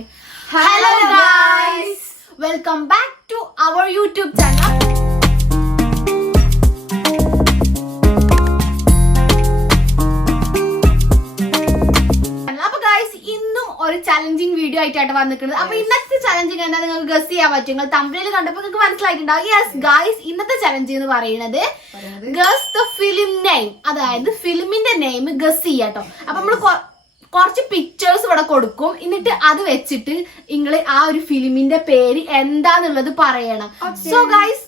Hello guys, welcome back to our YouTube channel. അപ്പോൾ guys, ഇന്നും ഒരു ചലഞ്ചിങ് വീഡിയോ ആയിട്ടാണ് വന്നിരിക്കുന്നത്. അപ്പോൾ ഇന്നത്തെ ചലഞ്ചിങ് എന്താ നിങ്ങൾക്ക് ഗസ് ചെയ്യാൻ പറ്റും. നിങ്ങൾ തംബ്നെയിൽ കണ്ടപ്പോൾ നിങ്ങൾക്ക് മനസ്സിലായിട്ടുണ്ടാവും. യെസ് ഗൈസ്, ഇന്നത്തെ ചലഞ്ച് എന്ന് പറയുന്നത് ഗസ് ദ ഫിലിം നെയിം, അതായത് ഫിലിമിന്റെ നെയിം ഗസ് ചെയ്യാട്ടോ. അപ്പൊ നമ്മൾ കുറച്ച് പിക്ചേഴ്സ് ഇവിടെ കൊടുക്കും, എന്നിട്ട് അത് വെച്ചിട്ട് നിങ്ങൾ ആ ഒരു ഫിലിമിന്റെ പേര് എന്താന്നുള്ളത് പറയണം. സോ ഗൈസ്,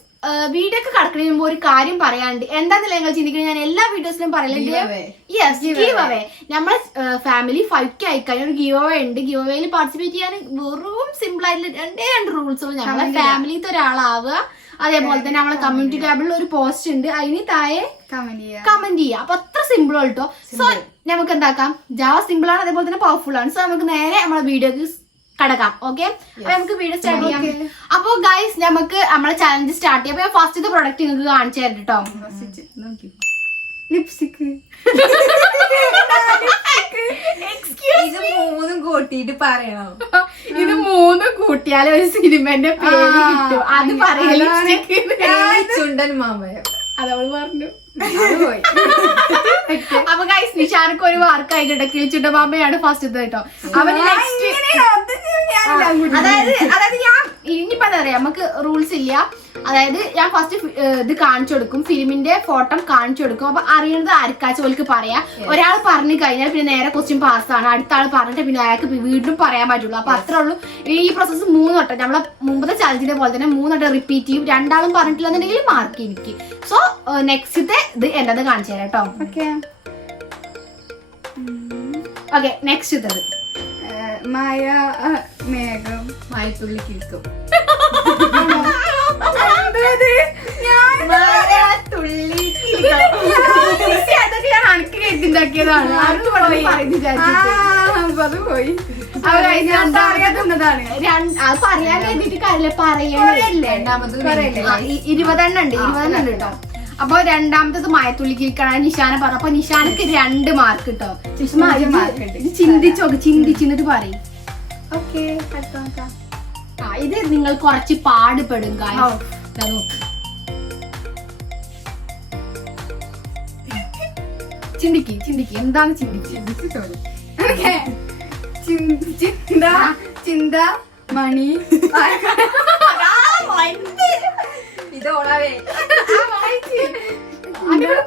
വീഡിയോ ഒക്കെ കടക്കുന്നതിന് മുമ്പ് ഒരു കാര്യം പറയാണ്ട്, എന്താന്നല്ല നിങ്ങൾ ചിന്തിക്കുന്നത്, ഞാൻ എല്ലാ വീഡിയോസിലും പറയലുണ്ട്. Yes, give away. നമ്മളെ ഫാമിലി 5K ആയിക്കഴിഞ്ഞാൽ ഒരു ഗീവ് അവേ ഉണ്ട്. ഗീവ് അവേയിൽ പാർട്ടിസിപ്പേറ്റ് ചെയ്യാൻ വെറും സിമ്പിൾ ആയിട്ടുള്ള രണ്ട് റൂൾസ് ഉള്ളൂ. നമ്മളെ ഫാമിലിത്തെ ഒരാളാവുക, അതേപോലെ തന്നെ നമ്മളെ കമ്മ്യൂണിറ്റി ടാബിൽ ഒരു പോസ്റ്റ് ഉണ്ട്, അതിന് താഴെ കമന്റ് ചെയ്യുക. അപ്പൊ അത്ര സിമ്പിൾ കേട്ടോ. സോ നമുക്ക് എന്താക്കാം, ജാവ സിമ്പിൾ ആണ്, അതേപോലെ തന്നെ പവർഫുൾ ആണ്. സോ നമുക്ക് നേരെ നമ്മളെ വീഡിയോക്ക് കടക്കാം. ഓക്കെ, അപ്പൊ നമുക്ക് വീഡിയോ സ്റ്റാർട്ട് ചെയ്യാം. അപ്പൊ ഗൈസ്, നമുക്ക് നമ്മളെ ചലഞ്ച് സ്റ്റാർട്ട് ചെയ്യാം. അപ്പൊ ഫസ്റ്റത്തെ പ്രൊഡക്റ്റ് നിങ്ങൾക്ക് കാണിച്ചു തരാം കേട്ടോ. ലിപ്സ്റ്റിക്. ഇത് മൂന്നും കൂട്ടിയിട്ട് പറയണം. ഇത് മൂന്നും കൂട്ടിയാലേ ഒരു സിനിമന്റെ പേര് കിട്ടും. അത് പറയല് ചുണ്ടൻ മാമയം അതവള് പറഞ്ഞു. അപ്പൊ ഗൈസ്, നിഷാനക്ക് ഒരു മാർക്ക് ആയിട്ടുണ്ട്. കിളിച്ചുണ്ടമാമയാണ് ഫസ്റ്റ് കേട്ടോ. അവന് നെക്സ്റ്റ്, അതായത് ഞാൻ ഇനിയിപ്പോ എന്താ പറയാ, നമുക്ക് റൂൾസ് ഇല്ല. അതായത് ഞാൻ ഫസ്റ്റ് ഇത് കാണിച്ചു കൊടുക്കും, ഫിലിമിന്റെ ഫോട്ടോ കാണിച്ചു കൊടുക്കും. അപ്പൊ അറിയുന്നത് ആർക്കാച്ചോൽക്ക് പറയാം. ഒരാൾ പറഞ്ഞു കഴിഞ്ഞാൽ പിന്നെ നേരെ ക്വസ്റ്റ്യൻ പാസ്സാണ്. അടുത്ത ആൾ പറഞ്ഞിട്ട് പിന്നെ അയാൾക്ക് വീണ്ടും പറയാൻ പറ്റുള്ളൂ. അപ്പൊ അത്രേ ഉള്ളൂ. ഈ പ്രോസസ്സ് 3 വട്ടം, നമ്മളെ മുമ്പത്തെ ചലഞ്ചിന്റെ പോലെ തന്നെ 3 വട്ടം റിപ്പീറ്റ് ചെയ്യും. രണ്ടാളും പറഞ്ഞിട്ടില്ലെന്നുണ്ടെങ്കിൽ മാർക്ക് എനിക്ക്. സോ നെക്സ്റ്റ് ഇത് എന്താ കാണിച്ചു തരാം കേട്ടോ. ഓക്കെ, നെക്സ്റ്റ് ഇതത് മായ മേഘം മയത്തുള്ളി കിൽക്കും. അതൊക്കെ ഞാൻ അണക്ക് കേട്ടിണ്ടാക്കിയതാണ്. അത് പോയി. അത് പറയാൻ വേണ്ടിട്ട് കാര്യമില്ല, പറയണല്ലേ. 20 ഉണ്ട് കേട്ടോ. അപ്പൊ രണ്ടാമത്തത് മയത്തുള്ളി കിൽക്കാണ് നിഷാന പറഞ്ഞു. അപ്പൊ നിഷാനക്ക് 2 മാർക്ക് കിട്ടോ. ചിന്തിച്ചിട്ട് പറയും. ഇത് നിങ്ങൾ കുറച്ച് പാടുപെടും. ചിന്തിക്ക് എന്താണ് ചിന്ത മണി ഇതോളവേ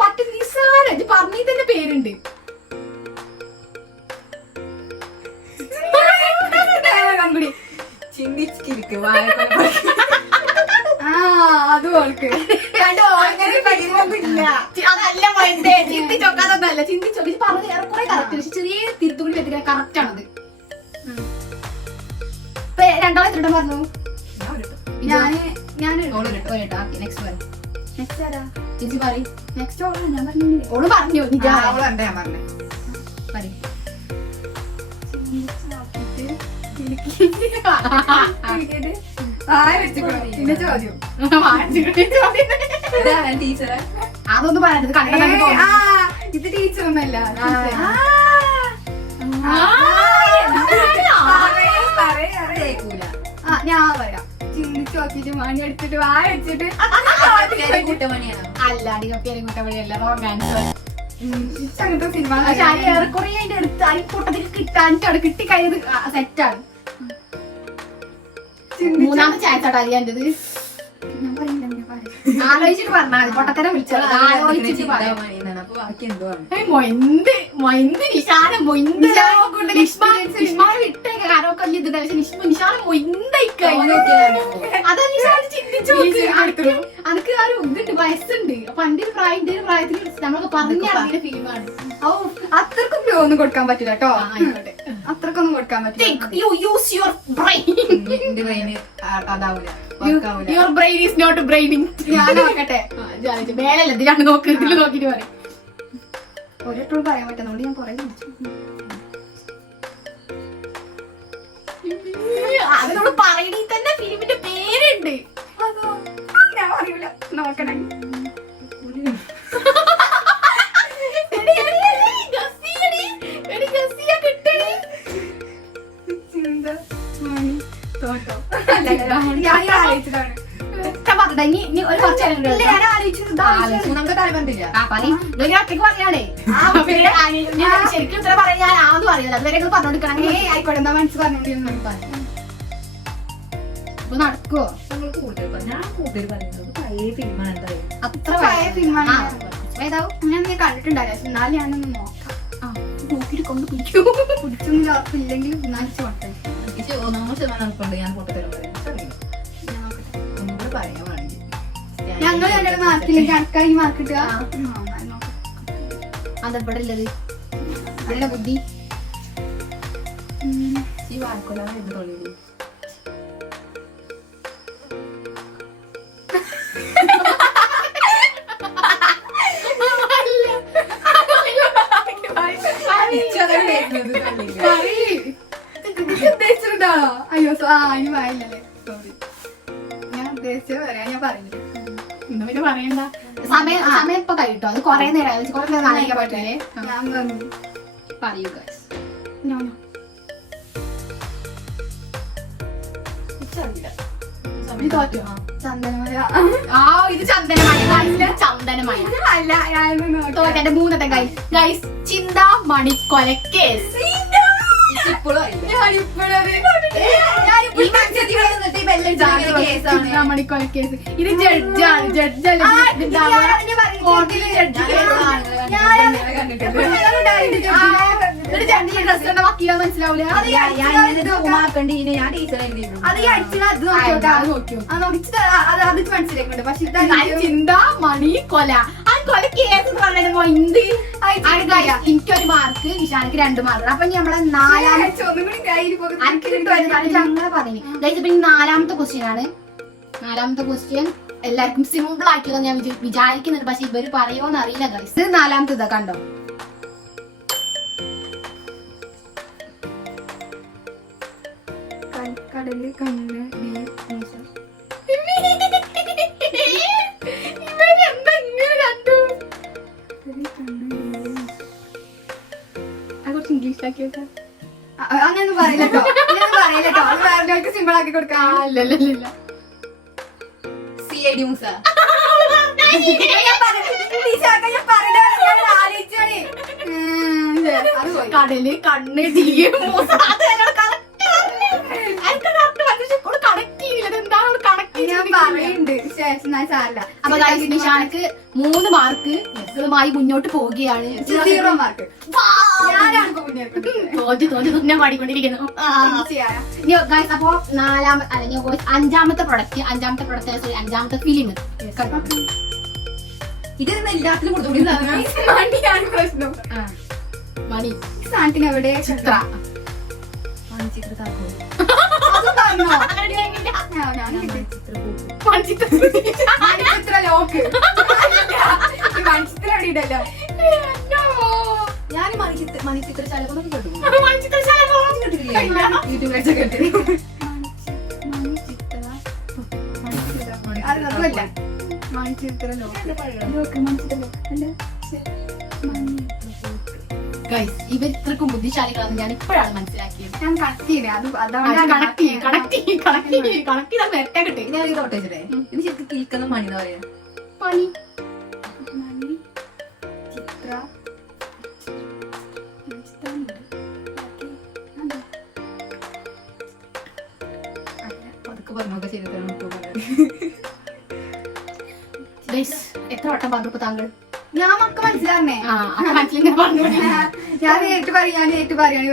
പത്ത് നിസാര പറഞ്ഞ തന്നെ പേരുണ്ട്. ചിന്തിച്ചിരിക്കും. അത് ഓൾക്ക് അതല്ല ചിന്തിച്ചോക്കാതൊന്നല്ല. ചിന്തിച്ചോക്കി പറഞ്ഞത് ഏറെക്കുറെ കറക്റ്റ്. പക്ഷെ ചെറിയ തിരുത്തുകൂടി വെത്തില്ല, കറക്റ്റ് ആണത്. രണ്ടാമത്തെ പറഞ്ഞു ഓള് പറഞ്ഞു. അതൊന്നും പറയരുത്. ഇത് ടീച്ചറൊന്നല്ല. ഞാൻ പറയാം. ചിന്തിച്ച് നോക്കിട്ട് മണി എടുത്തിട്ട് വായ വെച്ചിട്ട് അല്ലാടി കുട്ടമണിയല്ല. അങ്ങനത്തെ സിനിമ ഏറെക്കുറെ അതിന്റെ അടുത്ത് അരിക്കൂട്ടത്തിൽ കിട്ടാനിട്ടാണ്. കിട്ടിക്കഴിഞ്ഞത് സെറ്റാണ്. മൂന്നാമത്തെ ചാൻസ് ആട്ടോ അറിയാണ്ടത്. ആലോചിച്ചിട്ട് പറഞ്ഞാൽ പൊട്ടത്തരം വിളിച്ചത്. ആലോചിച്ചിട്ട് പറയാം. വിട്ടേക്ക് കാരൊക്കെ വലിയ ഇതുണ്ട്. പക്ഷെ നിഷാന അനക്ക് ആ ഒരു ഇതുണ്ട്, വയസ്സുണ്ട്. അപ്പൊ എന്റെ പ്രായത്തിന്റെ പ്രായത്തിൽ നമ്മളൊക്കെ പറഞ്ഞറിയുന്ന ഫിലിമാണ്. അത്രക്കും ഒന്നും കൊടുക്കാൻ പറ്റില്ല കേട്ടോ. അത്രക്കൊന്നും കൊടുക്കാൻ പറ്റില്ല. Use your brain. അതാവൂല. Your brain is not braining. ഞാൻ നോക്കട്ടെ. മേലല്ല, ഇതിലാണ് ഇതിൽ നോക്കിട്ട് പറയും. ഒരെപ്പോഴും പറയാൻ പറ്റുന്നോണ്ട് ഞാൻ കൊറേ അത് നമ്മൾ പറയണ തന്നെ ഫിലിമിന്റെ പേരുണ്ട്. ഞാൻ അറിയില്ല, നോക്കണേ. ചിന്ത തോട്ടോ ഞാൻ ആലോചിച്ചിട്ടാണ് ഇനി ഒരു കുറച്ച് നേരം കൂടി ഇല്ല, ഞാൻ ആലോചിച്ചത് നമുക്ക് ടൈം എന്തില്ല ആ പറ ഒറ്റയ്ക്ക് പറയാണേ ശരിക്കും ഉത്തരം പറയാൻ ഞാൻ ആന്ന് പറയുന്നത് അതുവരെ പറഞ്ഞോണ്ടിരിക്കണം ആയിക്കോട്ടെ എന്താ മനസ്സ് പറഞ്ഞോണ്ടിരുന്നു അപ്പൊ നടക്കുവോ നമ്മൾ കൂടുതൽ ഞാൻ കൂടുതൽ പറയുന്നത് പഴയ ഫിലിമാണ് എന്താ അത്ര പഴയ ഫിലിമാണ് ഏതാവും ഞാൻ നീ കണ്ടിട്ടുണ്ടായിരുന്നു പക്ഷെ എന്നാലും ഞാനൊന്ന് നോക്കാം നോക്കിയിട്ട് കൊണ്ട് പിടിക്കൂ പിടിച്ചൊന്നും ഉറപ്പില്ലെങ്കിൽ എന്നാലും ചോട്ടെ നമ്മൾ ശതമാനം ഉറപ്പുണ്ട് ഞാൻ പൊട്ടത്തരം പറയുന്നത് ഒന്നുകൂടെ പറയാൻ വേണമെങ്കിൽ ഞങ്ങൾ ഞങ്ങളുടെ മാർക്കിലേക്ക് കണക്കായി മാർക്ക് കിട്ടുക അതെവിടെ ഉള്ളത് നല്ല ബുദ്ധി ഈ വാർക്കൊല്ലാണ് എന്ത് തൊഴിൽ ഉദ്ദേശിച്ചിട്ടുണ്ടാണോ അയ്യോ അതിന് വായില്ലല്ലേ സോറി ഞാൻ ഉദ്ദേശിച്ചത് പറയാൻ ഞാൻ പറയുന്നില്ല ഇന്ന് പിന്നെ പറയണ്ട സമയം ഇപ്പൊ കഴിട്ടോ അത് കൊറേ നേരം കൊറേ നേരം ആലോചിക്കാൻ പറ്റില്ലേ ഞാൻ പറഞ്ഞു പറയൂ ഗൈസ് ചന്ദനമല ആ ഇത് ചന്ദനമയ ചന്ദനമയ അല്ല ഞാനൊന്ന് നോക്കാം തോറ്റന്റെ മൂന്നത്തെ ഗൈസ് ചിന്താമണി കൊലക്കേസ് ചിന്താമണി കൊലക്കേസ് ഇത് ജഡ്ജാണ് ജഡ്ജല്ല ഡ്രസ് വക്കീല മനസ്സിലാവൂല അത് ഈ മനസ്സിലാക്കുന്നുണ്ട് പക്ഷെ ചിന്താമണി കൊല ആ കൊല കേസ് പറഞ്ഞോ എന്ത് എനിക്കൊരു മാർക്ക് ഇഷാനിക്ക് 2 മാർക്ക് അപ്പൊ നമ്മളെ അങ്ങനെ പറഞ്ഞു പിന്നെ 4ാമത്തെ ക്വസ്റ്റ്യൻ ആണ് 4ാമത്തെ ക്വസ്റ്റ്യൻ എല്ലാവർക്കും സിമ്പിൾ ആക്കിയത് ഞാൻ വിചാരിക്കുന്നുണ്ട് പക്ഷെ ഇവര് പറയുമോന്ന് അറിയില്ല ഗൈസ് ഇത് 4ാമത്തെ കണ്ടോ കടല് കണ്ണ് ഇംഗ്ലീഷിലാക്കി വെക്കാം അങ്ങനൊന്നും പറയില്ലട്ടോ പറയില്ലട്ടോ അത് വേറെ സിമ്പിൾ ആക്കി കൊടുക്കാം ഇല്ല CID മൂസ കടല് കണ്ണ് അപ്പൊ നിഷാനക്ക് 3 മാർക്ക് മായി മുന്നോട്ട് പോവുകയാണ് 0 മാർക്ക് ഞാൻ പാടിക്കൊണ്ടിരിക്കുന്നു അപ്പൊ 5ാമത്തെ പ്രൊഡക്റ്റ് 5ാമത്തെ ഫിലിം ഇത് എല്ലാത്തിലും കൊടുത്തോണ്ടിരുന്ന പ്രശ്നം മണി സാന്റിന് എവിടെ ചിത്ര ചിത്ര ലോക്ക് ചിത്ര എവിടെ ഇടല്ലോ ഞാൻ മണിച്ചിത്ര ശലഭം അതല്ല മണിച്ചിത്ര ലോക്ക് ഇവർ ഇത്രക്കും ബുദ്ധിശാലികളാണെന്ന് ഞാൻ ഇപ്പോഴാണ് മനസ്സിലാക്കിയത് ഞാൻ കണക്ട് ചെയ്തേ അത് കണക്ട് ചെയ്താൽ വരട്ടെ കിട്ടേ ഞാൻ ഇത് ഓട്ടേ ഇത് ശരിക്കും കിൽക്കുന്ന മണി എന്ന് പറയാ പണി മണി ചിത്ര അതൊക്കെ പറഞ്ഞൊക്കെ ശരിയാണ് എത്ര വട്ടം പറഞ്ഞു താങ്കൾ ഞാൻ മക്ക മനസ്സിലാന്നേ ഞാൻ നേരിട്ട് പറയും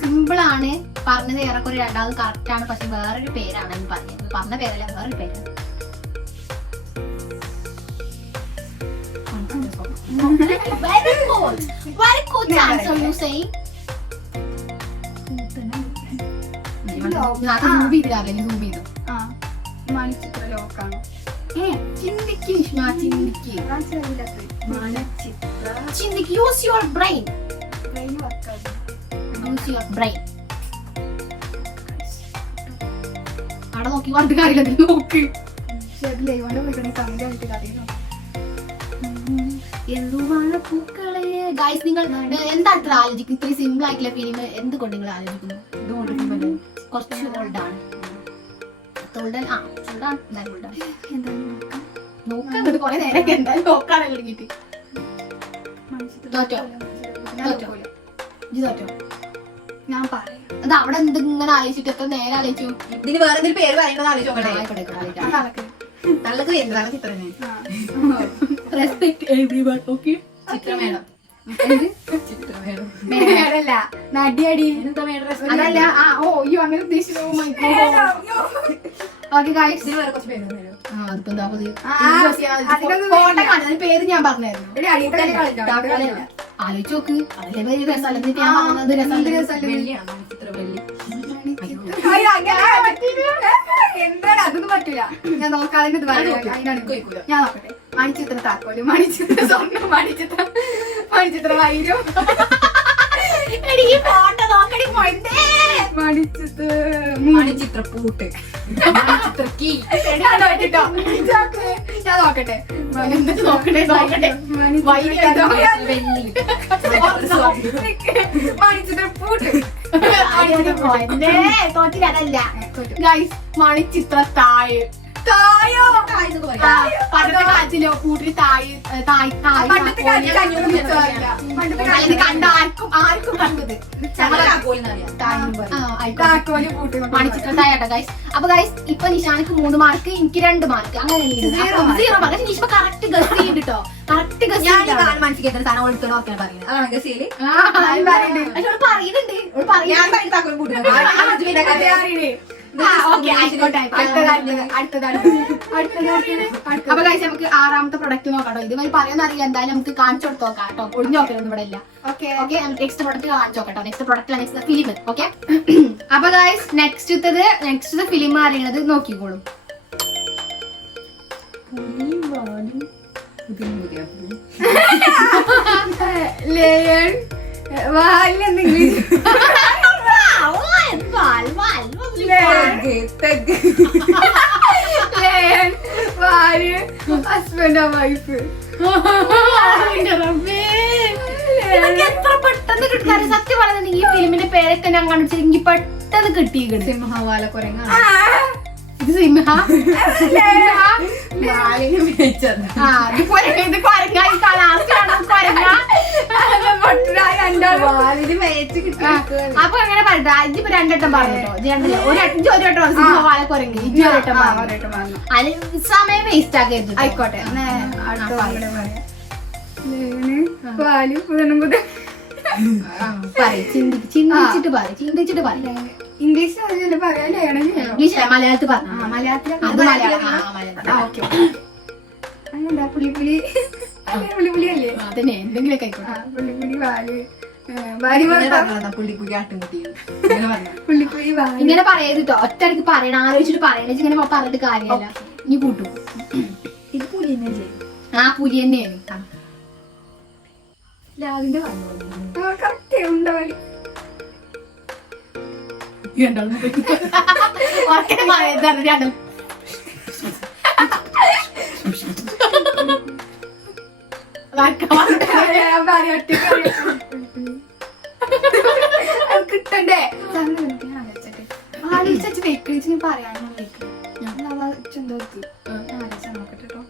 സിമ്പിൾ ആണ് പറഞ്ഞത് ഏറെക്കുറെ രണ്ടാമത് കറക്റ്റ് ആണ് പക്ഷെ വേറൊരു പേരാണ് പറഞ്ഞത് പറഞ്ഞ പേരല്ല വേറൊരു പേരാണ് Very good answer you say. Zoom ചെയ്തു മണിച്ചിത്ര ലോക്കാണോ ചിന്തിക്ക് ചിന്തിക്ക് യൂസ് യുവർ ബ്രെയിൻ അവിടെ നോക്കി പറഞ്ഞ കാര്യമില്ല നോക്ക് ലൈവോണ്ട് പോയിക്കണേ കമന്റ് ആയിട്ട് കഥയോ എന്തുവാണ് പൂക്കളെ ഗൈസ് നിങ്ങൾ എന്താണ് ആലോചിക്കും? ഇത്രയും സിമ്പിൾ ആയിട്ടുള്ള ഫിലിം എന്തുകൊണ്ട് നിങ്ങൾ ആലോചിക്കുന്നു? കുറച്ച് ഓൾഡാണ്. നോക്കാൻ ഇങ്ങോട്ട് കുറെ നേരം എന്തായാലും നോക്കാണല്ലോ ഇറങ്ങിട്ട്. തോറ്റോ? ഞാൻ പറയാം. അത് അവിടെ എന്തിങ്ങനെ ആലോചിച്ചിട്ട് എത്ര നേരം ആലോചിച്ചു? ഇതിന് വേറെ എന്തെങ്കിലും പേര് പറയുന്നത് ആലോചിച്ചോട്ടെ. നടക്ക്. തള്ളക്ക് എന്താണ് ചിത്രനെ? Respect everyone. ഓക്കെ, ചിത്രമേളം. ചിത്രമേളം. മേഡല്ല നടിയടി. എന്താ മേഡം? അതല്ല. അയ്യോ അങ്ങനെ ഉദ്ദേശിച്ചു. ഓക്കെ ഗൈസ്, ഇതിന് വേറെ കുറച്ച് പേര് തന്നേരോ? പേര് ഞാൻ പറഞ്ഞായിരുന്നു. ആലോചിച്ച് നോക്ക്. അതല്ലേ വലിയ രസമല്ല. ഞാൻ പറഞ്ഞത് രസം. വെള്ളിയാണോ? ചിത്രവെള്ളി. എന്താണ് അതൊന്നും പറ്റൂല. ഞാൻ നോക്കാതെ ഇത് പറയാം. ഞാൻ നോക്കട്ടെ. മണിച്ചിത്ര താക്കോല്, മണിച്ചിത്ര സ്വർണ്ണം, മണിച്ചിത്ര വൈരം, ഫോട്ടോ നോക്കടി പോയിട്ടേ. മണിച്ചിത്രപ്പൂട്ട്. മണിച്ചിത്രക്കീ. ഞാൻ നോക്കട്ടെ. വെള്ളി. മണിച്ചിത്ര പൂട്ട്. തോറ്റിലതല്ല ഗൈസ്, മണിച്ചിത്ര താഴ്. തായോ പണ്ടത്തെ കാലത്തിലോ കൂട്ടിൽ താഴ് പണ്ടത്തെ കാലത്ത് കഞ്ഞൊന്നും മിച്ചമില്ല. പണ്ടത്തെ കാലത്ത് കണ്ട ആർക്കും കണ്ടത് താക്കോല് പൂട്ട്. മണിച്ചിത്ര താഴാട്ടോ ഗൈസ്. അപ്പൊ ഗൈസ്, ഇപ്പൊ നിഷാനക്ക് 3 മാർക്ക്, എനിക്ക് 2 മാർക്ക്. അങ്ങനെ 0 മാർക്ക്. നിഷ കറക്റ്റ് ഗസ് ചെയ്തിട്ടോ. കറക്റ്റ് ഗസ് മനസ്സിൽ സാധനം ഓടിക്കാൻ ഓർക്കാൻ പറയുന്നത് അതാണ് ഗസിയില്. പറയുന്നുണ്ട്. ഞാൻ താക്കോൽ പൂട്ടുന്നത്. അപ്പൊ ഗൈസ്, നമുക്ക് 6ാമത്തെ പ്രൊഡക്റ്റ് നോക്കാട്ടോ. ഇതുവരെ പറയാൻ അറിയില്ല. എന്തായാലും നമുക്ക് കാണിച്ചു കൊടുത്ത് നോക്കാം കേട്ടോ. ഒളിഞ്ഞു നോക്കലൊന്നും ഇവിടെ ഇല്ല. ഓക്കെ, നെക്സ്റ്റ് പ്രൊഡക്റ്റ് കാണിച്ചു നോക്കട്ടോ. Next product next film. Okay, അപ്പൊ ഗൈസ്, നെക്സ്റ്റ് ഫിലിം അറിയണത് നോക്കിക്കോളും. Husband wife. എത്ര പെട്ടെന്ന് കിട്ടാറ്. സത്യം പറയുന്നത് ഈ ഫിലിമിന്റെ പേരൊക്കെ ഞാൻ കണ്ടിട്ട് എനിക്ക് പെട്ടെന്ന് കിട്ടിയിരിക്കണം. സിംഹവാല കുരങ്ങ. ഇത് സിംഹ. അപ്പൊ അങ്ങനെ പറഞ്ഞോ. ഇജിപ്പോ 2 വട്ടം പറഞ്ഞോ. ഒരു വട്ടം സിംഹവാല കുരങ്ങ്. ഇജി ഒരു വട്ടം പറഞ്ഞു. അതിന് സമയം വേസ്റ്റ് ആക്കരുത്. ആയിക്കോട്ടെ. ചിന്തിച്ചിട്ട് പറയും. ഇംഗ്ലീഷ് പറയാൻ ഇംഗ്ലീഷ് മലയാളത്തിൽ പറഞ്ഞു. മലയാളത്തിൽ അത് മലയാളം. ഓക്കെ. അങ്ങനെന്താ പുള്ളിപ്പുലി അല്ലേ? അതന്നെ എന്തെങ്കിലുമൊക്കെ ആയിക്കോട്ടെ. പുള്ളിപ്പുലി വാല് പുള്ളിപ്പുലി ആട്ടുംകുട്ടി. പുള്ളിപ്പുലി വാല്. ഇങ്ങനെ പറയരുതോ. ഒറ്റയ്ക്ക് പറയണം. ആലോചിച്ചിട്ട് പറയണ. ഇങ്ങനെ പറഞ്ഞിട്ട് കാര്യമല്ല. ഇനി കൂട്ടും. ഇത് പുലി തന്നെയല്ലേ? പുലി തന്നെയാണ്. രാവിലെ വന്നു കറക്റ്റ് ഉണ്ടവളി. കിട്ടണ്ടേ? ആലോചിച്ചു വെക്കിച്ച് പറയാനോ വെക്ക്. ഞാൻ ആലോചിച്ചെന്തോ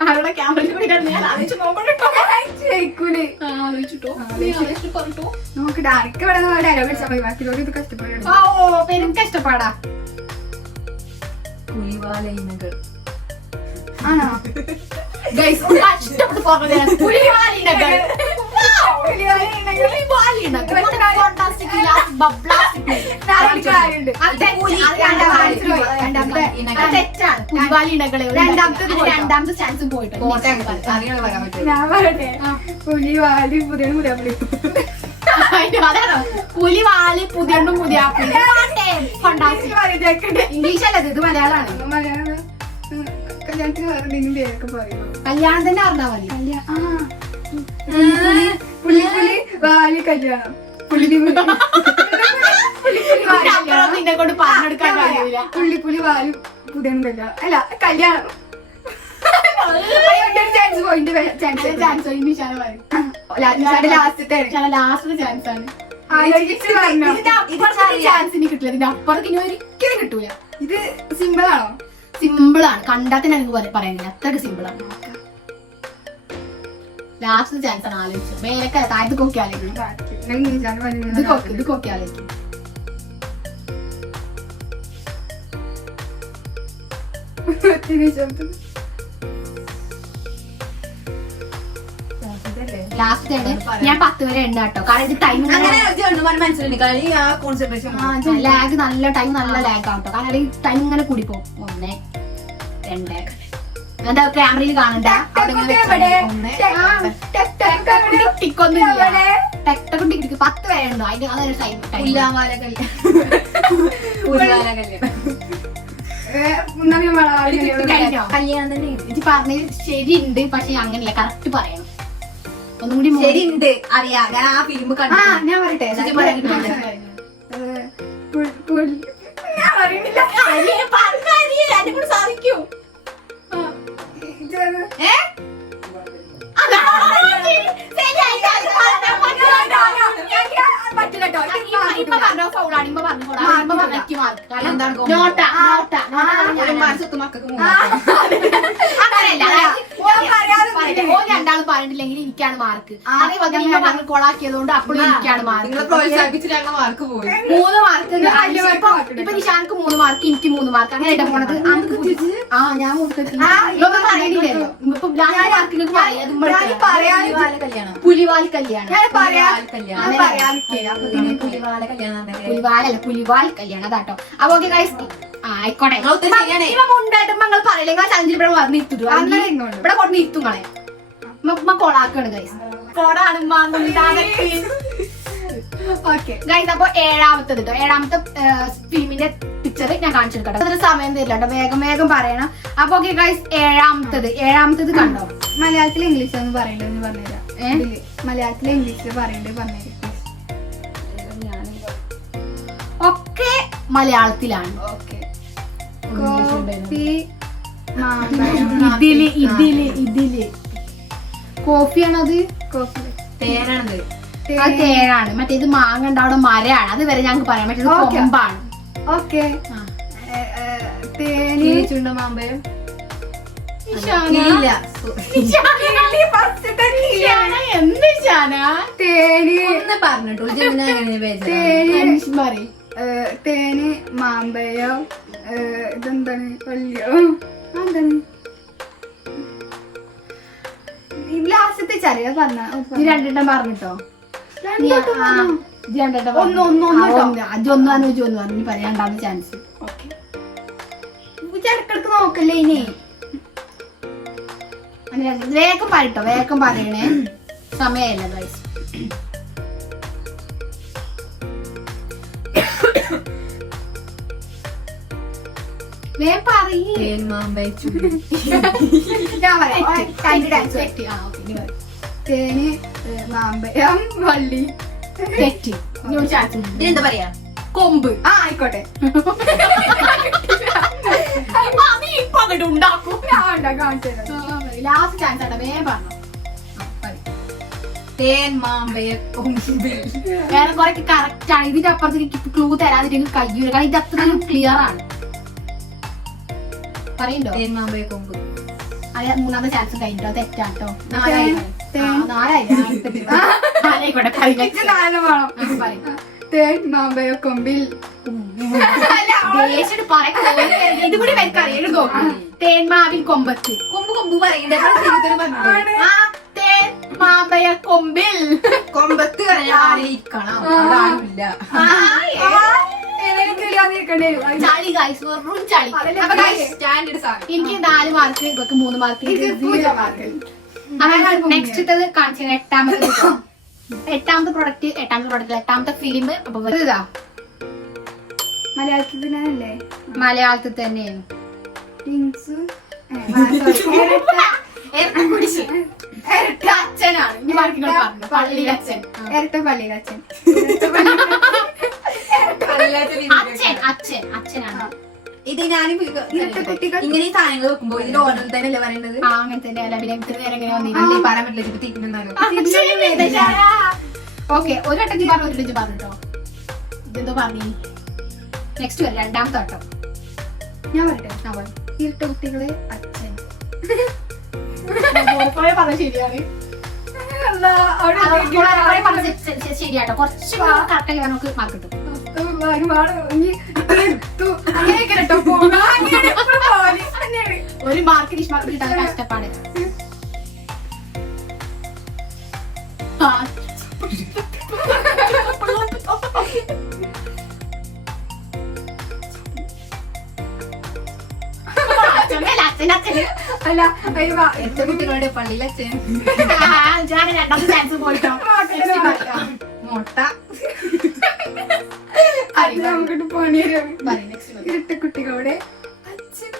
ആരുടെ ക്യാമറയിൽ കൂടി കണ്ടു. ഞാൻ ആലോചിച്ച് നോക്കട്ടോ. നോക്കട്ടെ. ആർക്ക് ഇവിടെ ഡയലോഗ് അടിച്ചാൽ മതി. ബാക്കിയോട് ഇത് കഷ്ടപ്പെടും. പേരും കഷ്ടപ്പാടാ. പുലിവാല ഇനകൾ. ആണോ? കഷ്ടപ്പെട്ട് പറഞ്ഞതാണ്. പുലിവാലിനകൾ. രണ്ടാമത്തെ ചാൻസും പോയിട്ട് ഞാൻ പറയട്ടെ. പുലി വാലി പുതിയ പുതിയ പുലിവാലി പുതിയണ്ണും പുതിയ ഇംഗ്ലീഷ് അല്ലത്. ഇത് മലയാളമാണ്. മലയാളം കല്യാണത്തിന് വേറെ എന്തെങ്കിലും പേരൊക്കെ പറയുമോ? കല്യാണം തന്നെ അറിഞ്ഞാ മതി. പുള്ളിപ്പുലി വാലി കല്യാണം. നിന്നെ കൊണ്ട് പറഞ്ഞെടുക്കാൻ കഴിയില്ല. പുള്ളിപ്പുലി വാലി പുതിയ കല്യാണം. അല്ല കല്യാണം. Chance point chance chance Nishana പറയും ലാസ്റ്റത്തെ ലാസ്റ്റ് ചാൻസ് ആണ് ആലോചിച്ച് പറഞ്ഞോ. ചാൻസ് ഇനി കിട്ടില്ല ഇതിന്റെ അപ്പുറത്ത് ഇനി ഒരിക്കലും കിട്ടൂല. ഇത് സിമ്പിൾ ആണോ? സിമ്പിൾ ആണ്, കണ്ടാൽ തന്നെ എനിക്ക് പറയുന്നില്ല, അത്രക്ക് സിമ്പിൾ ആണ്. ലാസ്റ്റ് ചാൻസ് ആണ്, ആലോചിച്ചു. മേലൊക്കെ താഴത്ത് കൊക്കി ആലോചിക്കും, ഇത് കൊക്കി ആലോചിക്കും. ലാസ്റ്റ് ആണ്. ഞാൻ 10 വരെ ഉണ്ട് കേട്ടോ, കാരണം ഇത് ടൈം ലാഗ്, നല്ല ടൈം നല്ല ലാഗ് ആട്ടോ, കാരണം അല്ലെങ്കിൽ ടൈം ഇങ്ങനെ കൂടി പോകും. 1 2 എന്താ ക്യാമറയിൽ കാണണ്ട, ടിക്കൊന്നും ടിക്ക് 10 വരെ ഉണ്ടോ അതിന്റെ അതൊരു ടൈം കല്യാണം തന്നെ. ഇത് പറഞ്ഞത് ശരിയുണ്ട്, പക്ഷെ അങ്ങനെയല്ല, കറക്റ്റ് പറയണം. ഒന്നും കൂടി ശരിയുണ്ട്, അറിയാം. ഞാൻ ആ ഫിലിം കണ്ടു. ഞാൻ പറയട്ടെ, സാധിക്കൂ. രണ്ടാളും പറഞ്ഞിട്ടില്ലെങ്കിൽ എനിക്കാണ് മാർക്ക്. അതേപോലെ പറഞ്ഞ് കൊളാക്കിയതുകൊണ്ട് അപ്പോഴും എനിക്കാണ് മാർക്ക്. 3 മാർക്ക് പോയി. 3 മാർക്ക് ഇപ്പൊ നിഷാനക്ക് 3 മാർക്ക്, എനിക്ക് 3 മാർക്ക്, അങ്ങനെ പോണത്. ഞാൻ പറഞ്ഞിട്ടില്ലല്ലോ. ഇപ്പൊ പുലിവാൽ കല്യാണം, പുലിവാൽ കല്യാണം അതാട്ടോ. അപ്പൊ ഓക്കെ ഗൈസ്, ആയിക്കോട്ടെ. ഉണ്ടായിട്ട് നിങ്ങൾ പറയില്ലെങ്കിൽ ചലഞ്ചിൽ ഇവിടെ വന്ന് ഇരുത്തും, ഇവിടെ കൊണ്ട് ഇരുത്തുങ്ങളെ കൊളാക്കാണ് ഗൈസ്. കൊടാണ് ഗൈസ്. അപ്പൊ ഏഴാമത്തത് കേട്ടോ, ഏഴാമത്തെ ഫിലിമിന്റെ പിക്ചർ ഞാൻ കാണിച്ചെടുക്കട്ടെ. അതൊരു സമയം തരില്ല കേട്ടോ, വേഗം വേഗം പറയണം. അപ്പൊ ഓക്കെ ഗൈസ്, ഏഴാമത്തത് കണ്ടോ? മലയാളത്തിലെ ഇംഗ്ലീഷ് ഒന്ന് പറയണ്ടെന്ന് പറഞ്ഞുതരാം. മലയാളത്തിലെ ഇംഗ്ലീഷിൽ പറയണ്ടേ പറഞ്ഞുതരാം. ഒക്കെ മലയാളത്തിലാണ്. ഇതില് കോഫിയാണത്, തേനാണത്, അത് തേനാണ്. മറ്റേത് മാങ്ങ ഉണ്ടാവുന്ന മരമാണ്, അത് വരെ ഞങ്ങൾക്ക് പറയാം. മറ്റേത് കൊമ്പാണ്. ഓക്കെ, ചുണ്ടമാമ്പയം തേന്, മാമ്പയോ, ഇതെന്താണ്, വള്ളിയോ, എന്താണ് ലാസ്റ്റത്തെ ചെറിയ പറഞ്ഞ രണ്ടെണ്ണം പറഞ്ഞിട്ടോ. പറഞ്ഞു പറയാണ്ടാവുന്ന ചാൻസ്. ഇടക്കിടക്ക് നോക്കല്ലേ ഇനി. വേഗം പറയട്ടോ, വേഗം പറയണേ, സമയല്ല ഗൈസ്. വേഗം പറയേ. തേന്, മാമ്പഴം, വള്ളി, തെറ്റി. എന്താ പറയാ? കൊമ്പ്. ആയിക്കോട്ടെ. ലാസ്റ്റ് ചാൻസ് ആണ്, വേഗം പറഞ്ഞു. തേൻ, മാമ്പഴ, കൊമ്പിൽ. വേറെ കുറെ കറക്റ്റ് ആണ്. ഇതിന്റെ അപ്പുറത്തേക്ക് ക്ലൂ തരാതിട്ട് കഴിയൂല, കാരണം ഇത് അത്രയും ക്ലിയർ ആണ്. പറയണ്ടോ? തേൻ, മാമ്പഴ, കൊമ്പ്. അതെ, മൂന്നാമത്തെ ചാൻസ് കഴിഞ്ഞോ? തെറ്റാട്ടോ. തേൻ, മാമ്പഴ, കൊമ്പിൽ. ഇത് കൂടി എനിക്കറിയാം, നോക്കാം. തേന്മാവിൻ കൊമ്പത്ത്. കൊമ്പ് കൊമ്പ് പറയണ്ടേ? തേൻ മാമ്പഴ കൊമ്പിൽ. കൊമ്പത്ത് ഇരിക്കണം. ചളി ഗൈസ്, വെറും ചളി. സ്റ്റാൻഡേർഡ് സാധനം. എനിക്ക് 4 മാർക്ക്, ഇവർക്ക് 3 മാർക്ക്. നെക്സ്റ്റ് കാണിച്ചു. എട്ടാമത്തെ പ്രൊഡക്റ്റ്, എട്ടാമത്തെ ഫിലിം. അപ്പൊ ഇതാ മലയാളത്തിൽ തന്നെയല്ലേ? മലയാളത്തിൽ തന്നെയാണ്. അച്ഛനാണ്. ഇനി ബാക്കികൾ പറഞ്ഞു. പള്ളിയിലച്ഛൻ. ഇരട്ട പള്ളിയിലച്ഛൻ. അച്ഛനാണ്. ഇത് ഞാൻ ഇരട്ട കുട്ടികൾ. ഇങ്ങനെ ഈ സാധനങ്ങൾ വെക്കുമ്പോ ഇതിന്റെ ഓർഡർ തന്നെ അല്ലേ പറയേണ്ടത്? ആ അങ്ങനെ തന്നെ അല്ല പിന്നെ ഇത്ര നേരം എങ്ങനെ വന്നില്ല അല്ലേ പറയാൻ പറ്റില്ല, ഇപ്പൊ തീരുന്നുണ്ടാകും. ഓക്കെ ഒരു വട്ടം പറഞ്ഞു ഒരു വട്ടം പറഞ്ഞോ ഇതെന്തോ പറഞ്ഞു നെക്സ്റ്റ് വരും രണ്ടാമത്തെ വട്ടം ഞാൻ പറയട്ടെ. ഇരട്ട കുട്ടികളെ അച്ഛൻ. പറഞ്ഞ ശരിയാണ് അല്ലാ, അവിടെ ശരിയാട്ടോ കുറച്ച് കറക്റ്റായി നമുക്ക് മാർക്ക് കിട്ടും ഒരുപാട് അങ്ങനെയൊക്കെ കേട്ടോ പോകാൻ അങ്ങനെ എപ്പോഴും പോവാന്. അങ്ങനെയാണ്. ഒരു മാർക്ക് നിഷ്മാർക്ക് കിട്ടാൻ കഷ്ടപ്പാട് അല്ല അതിന് എത്ര കുട്ടികളുടെ പള്ളിയിൽ അച്ഛൻ രണ്ടാമത്തെ ചാൻസ് പോയിട്ടോ മുട്ട അത് നമുക്കിട്ട് പണി ഇരട്ട കുട്ടികളുടെ അച്ഛൻ.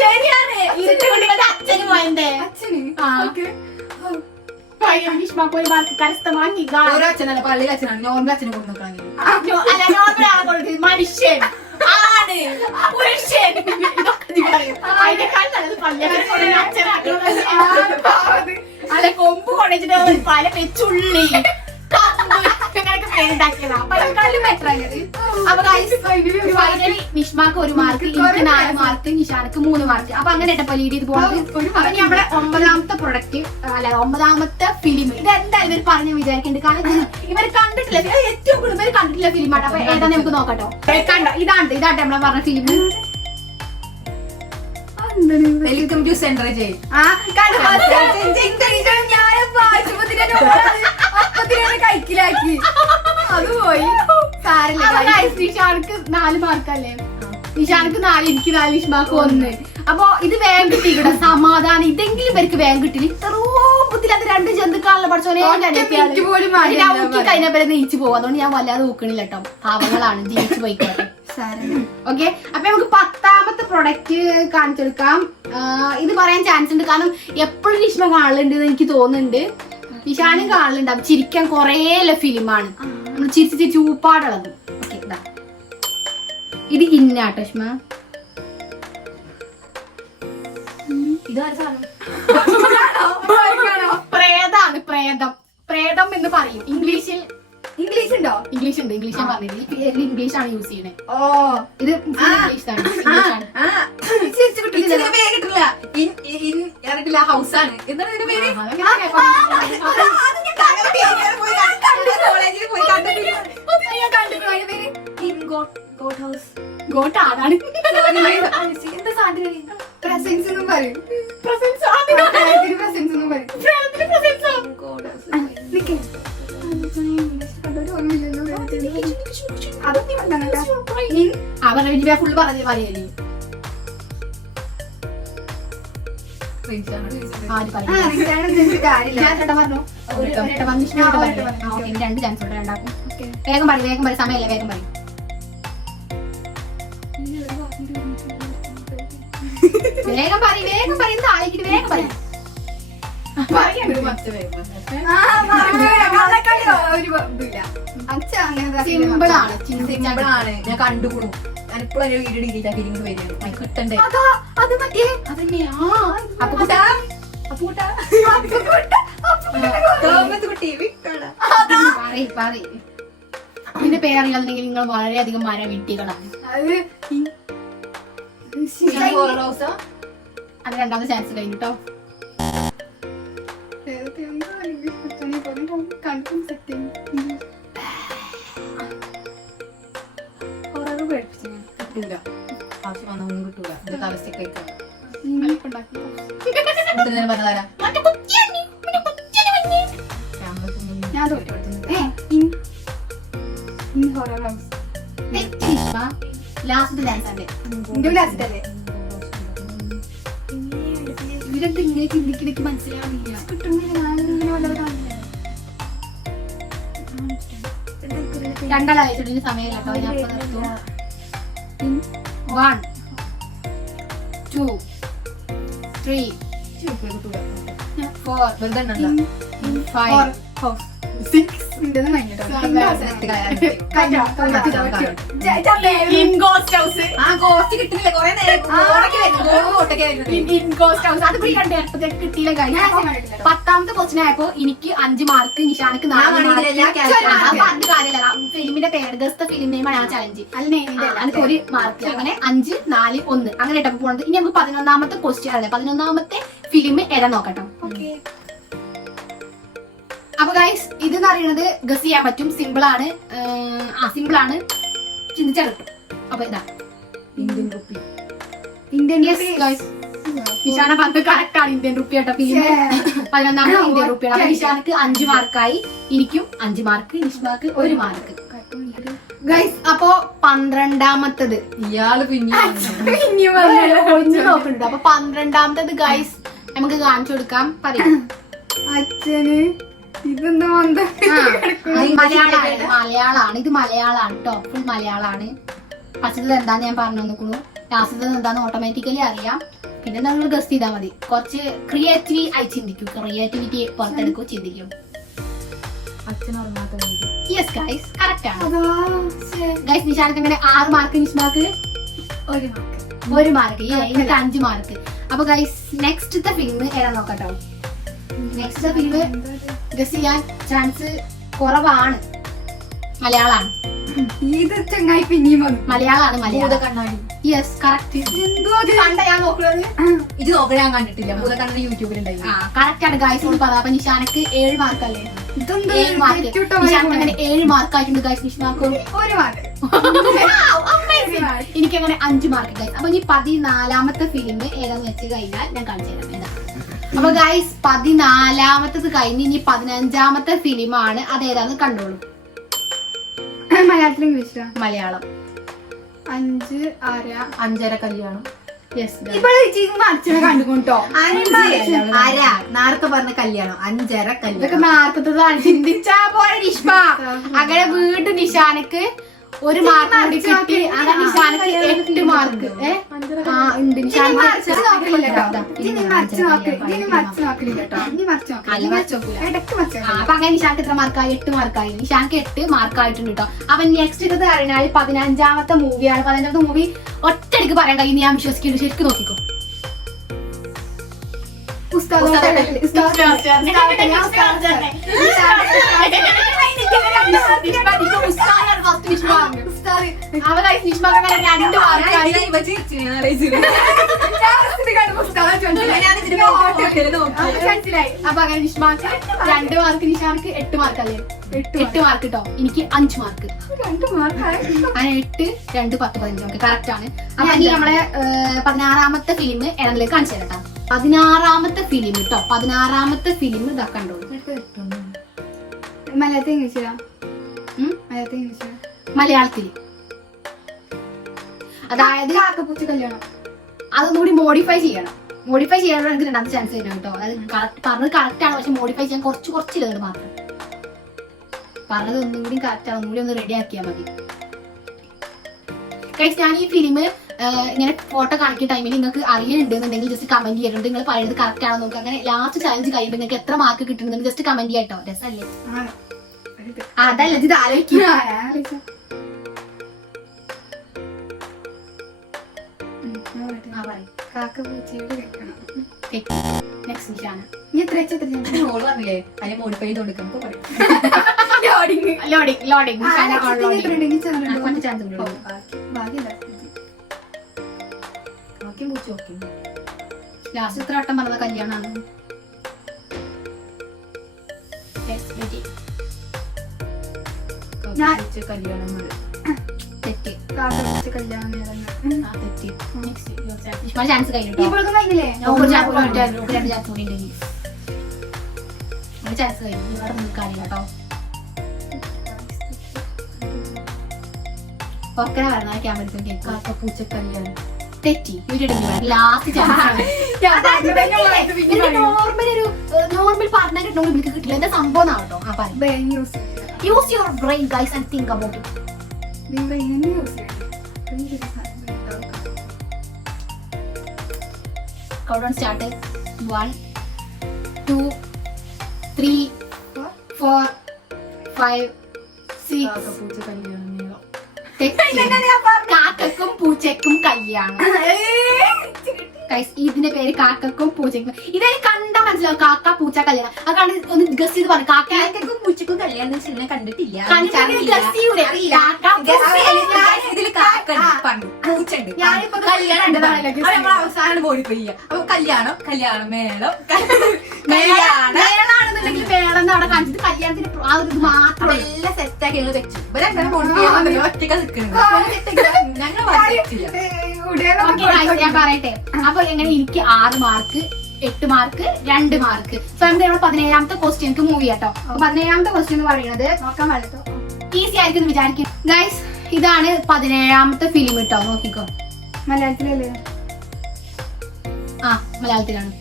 ശരിയാണ് ഇരുട്ട കുട്ടികളുടെ അച്ഛന് പോയന്തേ അച്ഛന് ആ. ഓക്കെ. നിഷ്മാക്ക് ഒരു മാർക്ക് കരസ്ഥമാക്കി ഓരോ അച്ഛനല്ല പള്ളിയിൽ അച്ഛനാണ്, നോർമൽ അച്ഛനെ കൊണ്ട് നോക്കണമെങ്കിൽ അല്ല നോർമൽ ആളെ കൊടുക്കുന്നത് മനുഷ്യൻ ആണ് പുരുഷൻ ഇതൊക്കെ നീ പറയും അതിനേക്കാൾ നല്ലത് പള്ളിയെ അച്ഛനാക്കുന്നത് അല്ല കൊമ്പ് കൊണ്ടിട്ട് പല വെച്ചുള്ളി അങ്ങനെയൊക്കെ പേരുണ്ടാക്കിയതാ അപ്പൊ അതിനേക്കാളും ബെറ്റർ ആയത് അപ്പൊ ഫൈനലി നിഷ്മാക്ക് ഒരു മാർക്ക് എനിക്ക് 4 മാർക്ക് നിഷാനക്ക് 3 മാർക്ക് അപ്പൊ അങ്ങനെ ഇട്ടപ്പോ ലീഡ് ചെയ്ത് പോകുന്നത് അപ്പൊ നമ്മുടെ 9ാമത്തെ പ്രൊഡക്റ്റ് അല്ല 9ാമത്തെ ഫിലിം ഇത് എന്തായാലും ഇവർ പറഞ്ഞു വിചാരിക്കുന്നുണ്ട് കാരണം ഇവർ കണ്ടിട്ടില്ല ഇത് ഏറ്റവും കൂടുതൽ ഇവർ കണ്ടിട്ടില്ല ഫിലിമാണ് അപ്പൊ ഏതാ നമുക്ക് നോക്കട്ടോ കണ്ടോ ഇതാട്ടെ നമ്മളെ പറഞ്ഞ film welcome to central jail. കൈക്കിലാക്കി അത് പോയി. നിഷാനക്ക് 4 മാർക്കല്ലേ നിഷാനക്ക് 4 എനിക്ക് 4 നിഷ്മാക്ക് 1 അപ്പൊ ഇത് വേഗം കിട്ടി ഇവിടെ സമാധാനം ഇതെങ്കിലും ഇവർക്ക് വേഗം കിട്ടില്ല ഇത്രോ ബുദ്ധിയില്ലാത്ത 2 ജന്തുക്കളാണല്ലോ പഠിച്ചോനെ കഴിഞ്ഞ പേരെ നീച്ചു പോകും അതുകൊണ്ട് ഞാൻ വല്ലാതെ നോക്കണില്ല കേട്ടോ പാവങ്ങളാണ് ജീവിച്ചു പോയിക്കോട്ടെ ഓക്കെ അപ്പൊ നമുക്ക് 10ാമത്തെ പ്രൊഡക്റ്റ് കാണിച്ചെടുക്കാം ഇത് പറയാൻ ചാൻസ് ഉണ്ട് കാരണം എപ്പോഴും നിഷ്മ കാണലുണ്ട് എന്ന് എനിക്ക് തോന്നുന്നുണ്ട് നിഷാനും കാണലുണ്ട് അപ്പൊ ചിരിക്കാൻ കൊറേ ഫിലിമാണ് നമ്മൾ ചിരിച്ച് ചിരിച്ച് ഊപ്പാടുള്ളത് ഓക്കെ ഇതാ ഇത് ഇന്നാട്ടോ നിഷ്മ പ്രേതാണ് പ്രേതം എന്ന് പറയും ഇംഗ്ലീഷ് ഉണ്ടോ ഇംഗ്ലീഷ് ഉണ്ട് ഇംഗ്ലീഷ് ഞാൻ പറഞ്ഞത് ഈ പേരിൽ ഇംഗ്ലീഷ് ആണ് യൂസ് ചെയ്യുന്നത് ഓ ഇത് ഇംഗ്ലീഷ് ആണ് കിട്ടില്ല ഹൗസാണ് എന്താണ് ഇതിന്റെ പേര്? കോളേജിൽ പോയി ഗോട്ട് ആടാണ് എന്താ സാധനം? പ്രസൻസ് എന്നും പറയും. പ്രസൻസ് എന്നും പറയും. അവരുടെ ഫുള്ള് പറഞ്ഞ പറയല്ലേ ആര് പറയും കാര്യമില്ല. ഞാൻ ചേട്ടാ പറഞ്ഞു ഒരു ചേട്ടാ വന്നു ഇനി 2 ചാൻസ് ഉണ്ട് രണ്ടാക്കും വേഗം പറയും സമയല്ലേ വേഗം പറയും വേഗം പറയും താഴേക്കിട്ട് വേഗം പറയും സിമ്പിൾ ആണ് സിമ്പിളാണ്. ഞാൻ കണ്ടുകൂടും. ഞാനിപ്പോഴും എന്റെ വീഡിയോ ഡിലീറ്റ് ആക്കി ഇങ്ങോട്ട് വരികയാണ് കിട്ടണ്ടേ. അത് മറ്റേ അതന്നെയാ ഇതിന്റെ പേരറിയാമെങ്കിൽ നിങ്ങൾ വളരെയധികം മരവിട്ടികളാണ് അത് 2ാമത്തെ ചാൻസ് കഴിഞ്ഞിട്ടോ കിട്ടൂല. ആവശ്യം വന്നൊന്നും കിട്ടൂല. ഇത് തലസ്റ്റൊക്കെ വെക്കാം. പറഞ്ഞതാരാ? ഞാൻ ലാസ്റ്റ് ചാൻസ് അല്ലേ ഇവരെന്ത് ഇങ്ങനെ ചിന്തിക്കിടക്ക് മനസ്സിലാവില്ല രണ്ടാളായിട്ട് സമയം കേട്ടോ ഞാൻ 1 2 3 4 5 6 ഇന്റത് കഴിഞ്ഞിട്ടോ. ഇൻഗോസ്റ്റ് ഹൗസ് ആ ഗോസ്റ്റ് കിട്ടുന്നില്ല കൊറേ നേരം ഓടൊക്കെ വരുന്നു ഓട്ടൊക്കെ വരുന്നു ഇൻഗോസ്റ്റ് ഹൗസ് അത് കിട്ടിയില്ല കാര്യം. ഞാൻ കണ്ടിട്ടില്ല. 10ാമത്തെ ക്വസ്റ്റ്യൻ ആയപ്പോ എനിക്ക് 5 മാർക്ക്, നിഷാനക്ക് 4 ഞാൻ മാർക്ക്. കണ്ടിട്ടില്ല, ഞാൻ അപ്പൊ അത് കാര്യമല്ല, ഫിലിമിന്റെ പേര് ഗസ്റ്റ് ഫിലിം നെയിമാണ് ആ ചലഞ്ച്. അല്ല നെയ്മിന്റെ അല്ല. എനിക്ക് 1 മാർക്ക്. അങ്ങനെ 5, 4, 1 അങ്ങനെ ഇട്ടപ്പോ പോകുന്നത്. ഇനി നമുക്ക് 11ാമത്തെ ക്വസ്റ്റ്യൻ ആണ്. 11ാമത്തെ ഫിലിം ഏതാ നോക്കട്ടോ. ഓക്കേ. അപ്പൊ ഗൈസ് ഇതെന്ന് പറയുന്നത് ഗസ് ചെയ്യാൻ പറ്റും. സിമ്പിൾ ആണ്. സിമ്പിൾ ആണ്, ചിന്തിച്ചാൽ കിട്ടും. അപ്പൊ ഇതാ Indian rupee Indian Yes, guys. Nishana പറഞ്ഞത് കറക്റ്റ് ആണ്. ഇന്ത്യൻ റുപ്പി ആട്ടോ ഫിലിം. 11ാമത്തെ ഇന്ത്യൻ റുപ്പിയാണ്. അപ്പൊ നിഷാനക്ക് 5 മാർക്കായി, എനിക്കും 5 മാർക്ക്, നിഷ്മാക്ക് 1 മാർക്ക്. ഗൈസ് അപ്പൊ 12ാമത്തത് ഇയാള് പിന്നെ ഒളിഞ്ഞു നോക്കുന്നുണ്ട്. അപ്പൊ 12ാമത്തത് ഗൈസ് നമുക്ക് കാണിച്ചു കൊടുക്കാം. പറയാം. അച്ഛന് ഇതെന്താ വന്ന മലയാളാണ്. ഇത് മലയാളാണ് കേട്ടോ. ഫുൾ മലയാളാണ്. ഫസ്റ്റത് എന്താന്ന് ഞാൻ പറഞ്ഞു തന്നിക്കണു. ലാസ്റ്റത് എന്താന്ന് ഓട്ടോമാറ്റിക്കലി അറിയാം. പിന്നെ നമ്മൾ ഗസ്റ്റ് ചെയ്താൽ മതി. കുറച്ച് ക്രിയേറ്റിവിറ്റി ആയി ചിന്തിക്കും. ക്രിയേറ്റിവിറ്റി പുറത്തെടുക്കും, ചിന്തിക്കും. അച്ഛനുറങ്ങാത്ത വീട് യെസ് ഗൈസ് കറക്റ്റ് ആണ്. അതാ ഗൈസ് നിഷാനക്ക് അങ്ങനെ 6 മാർക്ക്, നിഷ്മാക്ക് 1 മാർക്ക്. 1 മാർക്ക്, എനിക്ക് 5 മാർക്ക്. അപ്പൊ ഗൈസ് നെക്സ്റ്റത്തെ ഫിലിം ഏതാ നോക്കട്ടോ. നെക്സ്റ്റ് ഫിലിം ഗസ് ചെയ്യാൻ ചാൻസ് കുറവാണ്. മലയാളാണ്. ഇത് ചങ്ങായി പിന്നെയും വന്നു. മലയാളാണ്. മലയാളം. കണ്ണാടി യെസ് കറക്റ്റ്. എന്തോ അത് കണ്ട ഞാൻ നോക്കുന്നത്. ഇത് നോക്കണ ഞാൻ കണ്ടിട്ടില്ല. ഭൂതക്കണ്ണാടി യൂട്യൂബിലുണ്ടായി കറക്റ്റ് ആണ് ഗൈസ്. ഓള് പറയാം. അപ്പൊ നിഷാനക്ക് 7 മാർക്കല്ലേ. ഇതെന്താ 7 മാർക്ക്. തെറ്റിട്ടോ നിഷാനക്ക് അങ്ങനെ 7 മാർക്ക് ആയിട്ടുണ്ട് ഗൈസ്. നിഷ്മാക്കും 1 മാർക്ക്. എനിക്കങ്ങനെ 5 മാർക്ക് ഗൈസ്. അപ്പൊ ഇനി 14ാമത്തെ ഫിലിം ഏതാന്ന് വെച്ച് കഴിഞ്ഞാൽ ഞാൻ കാണിച്ചു തരാം. ഏതാ അപ്പൊ ഗൈസ് 14ാമത്തത് കഴിഞ്ഞ് ഇനി 15ാമത്തെ ഫിലിമാണ്. അതേതാന്ന് കണ്ടോളൂ. മലയാളത്തിൽ ഇംഗ്ലീഷിലാ. മലയാളം. 5 6 5:30 കല്യാണം യെസ് ഇവിടെ അച്ഛനെ കണ്ടുകൊണ്ടോ. അര നേരത്തെ പറഞ്ഞ കല്യാണം 5:30 ഇതൊക്കെ കല്യാണം നാർപ്പത്തതാണ്. ചിന്തിച്ചാ പോലെ നിഷ്മ. അങ്ങനെ വീണ്ടും നിഷാനക്ക് 1 മാർക്ക് കൂടി കിട്ടി. അങ്ങനെ നിഷാനക്ക് 8 മാർക്ക്. ഉണ്ട് നിഷാനക്ക് മറിച്ച് നോക്കലില്ല കേട്ടോ. ഇനി മറിച്ച് നോക്കലില്ല കേട്ടോ. ഇനി മറിച്ച് അല്ല, മറിച്ച് നോക്കലില്ല. നോക്കൂല. ഇടയ്ക്ക് മറിച്ച് നോക്കലില്ല. അപ്പൊ അങ്ങനെ നിഷാക്ക് എത്ര മാർക്കായി? 8 മാർക്കായി. നിഷാക്ക് 8 മാർക്കായിട്ടുണ്ട് കേട്ടോ. അപ്പൊ നെക്സ്റ്റ് ഇത് അറിഞ്ഞാൽ 15ാമത്തെ മൂവിയാണ്. 15ാമത്തെ മൂവി ഒറ്റയടിക്ക് പറയാൻ കഴിയും. ഞാൻ വിശ്വസിക്കുന്നു. ശരിക്കും നോക്കിക്കോ. ഉസ്താദ് അപ്പൊ guys, നിഷ്മക്ക് അങ്ങനെ 2 മാർക്കായി. മനസ്സിലായി. അപ്പൊ അങ്ങനെ നിഷ്മാക്ക് 2 മാർക്ക്, നിഷാർക്ക് 8 മാർക്ക് അല്ലേ? 8 മാർക്ക് കേട്ടോ. എനിക്ക് 5 മാർക്ക്. 2 മാർക്കായി. അങ്ങനെ 8, 2, 10, 15 ഓക്കെ കറക്റ്റ് ആണ്. അപ്പൊ ഇനി നമ്മളെ 16ാമത്തെ ഫിലിം ഏതെങ്കിലും കാണിച്ചു തരാം. 16ാമത്തെ ഫിലിം കേട്ടോ. 16ാമത്തെ ഫിലിം ഇതാ കണ്ടോളൂ. മലയാളത്തിൽ ഇംഗ്ലീഷിലാ. മലയാളത്തിൽ ഇംഗ്ലീഷിലാ. മലയാളത്തില്. അതായത് കാക്കപ്പൂച്ച കല്യാണം. അതൊന്നുകൂടി മോഡിഫൈ ചെയ്യണം. മോഡിഫൈ ചെയ്യാനുള്ള എനിക്ക് 2ാമത്തെ ചാൻസ് തരണം കേട്ടോ. അതായത് പറഞ്ഞത് കറക്റ്റ് ആണ്, പക്ഷെ മോഡിഫൈ ചെയ്യാൻ കുറച്ചില്ല മാത്രം. പറഞ്ഞത് ഒന്നും കൂടി കറക്റ്റ് ആണ്. ഒന്നുകൂടി ഒന്ന് റെഡി ആക്കിയാൽ മതി. ഗൈസ് ഞാൻ ഈ ഫിലിം ഇങ്ങനെ ഫോട്ടോ കാണിക്കുന്ന ടൈമിൽ നിങ്ങൾക്ക് അറിയുന്നുണ്ടെന്നുണ്ടെങ്കിൽ ജസ്റ്റ് കമന്റ് ചെയ്തിട്ടുണ്ട്. നിങ്ങൾ പറയുന്നത് കറക്റ്റ് ആണോ നോക്കുക. അങ്ങനെ ലാസ്റ്റ് ചാലഞ്ച് കഴിയുമ്പോൾ നിങ്ങൾക്ക് എത്ര മാർക്ക് കിട്ടുന്നുണ്ടെങ്കിൽ ജസ്റ്റ് കമന്റ് ചെയ്യാട്ടോ. രസമല്ലേ? അതല്ല, ഇത് ആലോചിക്കുക. കാക്കപ്പൂച്ചയോട് കേൾക്കണം. നെക്സ്റ്റ് നിഷാന. നീ എത്ര വെച്ചാ ഓള് പറഞ്ഞില്ലേ അതിന് മോഡിഫൈ ചെയ്ത് കൊടുക്കാം പറയും ലോഡിങ് കുറച്ച് ചാൻസ് ഉണ്ട്. ബാക്കിയും പൂച്ച നോക്കി ലാസ്റ്റ് ഇത്ര വട്ടം പറഞ്ഞ കല്യാണമാണ്. കല്യാണം തെറ്റ്. കാക്കപ്പൂച്ച കല്യാണം തെറ്റ്. ചാൻസ് കഴിഞ്ഞിട്ടോ. ഇപ്പോഴൊക്കെ കഴിഞ്ഞില്ലേ? ചാൻസ് കൂടി ഉണ്ടെങ്കിൽ ചാൻസ് കഴിഞ്ഞു. ഇവിടെ നിൽക്കാറി കേട്ടോ. ഓർക്കന പറഞ്ഞാൽ ക്യാമറ കേൾക്കാം. പൂച്ച കല്യാണം തെറ്റി. Last chance. നോർമൽ പാർട്ട്ണർ കിട്ടണമെങ്കിൽ എനിക്ക് കിട്ടില്ല. എന്താ സംഭവം ആവട്ടോ. ആ പറയും. brain use ചെയ്യണം. Use your brain guys and think about it. നീ brain തന്നെ use ചെയ്യണം. Count down start. 1, 2, 3, 4, 5 6 പൂച്ച കല്യാണം നീളം. കാക്കക്കും പൂച്ചക്കും കല്യാണം. Guys, ഇതിന്റെ പേര് കാക്കക്കും പൂച്ചക്കും. ഇതായി കണ്ടാ മനസ്സിലാവും കാക്ക പൂച്ച കല്യാണം. അത് കണ്ട് ഒന്ന് ഗസ് ചെയ്ത് പറഞ്ഞു. കാക്കക്കും പൂച്ചക്കും കല്യാണം എന്ന് കണ്ടിട്ടില്ല. ഗസ് ചെയ്യൂടെ? ഇതില് കാക്കുണ്ട്, പണ്ട് പൂച്ചുണ്ട്. ഞാനിപ്പോ കല്യാണം ഉണ്ട്. കണ്ടതാണ്. അത് നമ്മൾ അവസാനം ഓടിപ്പോയി. അപ്പൊ കല്യാണം മേളം വേളാണെന്നുണ്ടെങ്കിൽ വേളെന്ന് അവിടെ കാണിച്ചിട്ട് കല്യാണത്തിന് ആ ഒരു ഇത് മാത്രം എല്ലാം സെറ്റാക്കി ഞങ്ങൾ വെച്ചു. ഇവരെന്തായാലും ഓടിപ്പോയി ഒറ്റക്ക നിൽക്കുന്നത്. ഞങ്ങൾ വരച്ചില്ല. ഞാൻ പറയട്ടെ. അപ്പൊ എങ്ങനെ എനിക്ക് 6 മാർക്ക് 8 മാർക്ക് 2 മാർക്ക്. സോ നമ്മുടെ 17ാമത്തെ ക്വസ്റ്റ്യൻക്ക് മൂവ് ചെയ്യാട്ടോ. 17ാമത്തെ ക്വസ്റ്റ്യൻ എന്ന് പറയുന്നത് നോക്കാൻ വേണ്ടോ ഈസി ആയിരിക്കും എന്ന് വിചാരിക്കും. ഗൈസ്, ഇതാണ് 17ാമത്തെ ഫിലിം കേട്ടോ. നോക്കിക്കോ. മലയാളത്തിലല്ലേ? ആ, മലയാളത്തിലാണ്.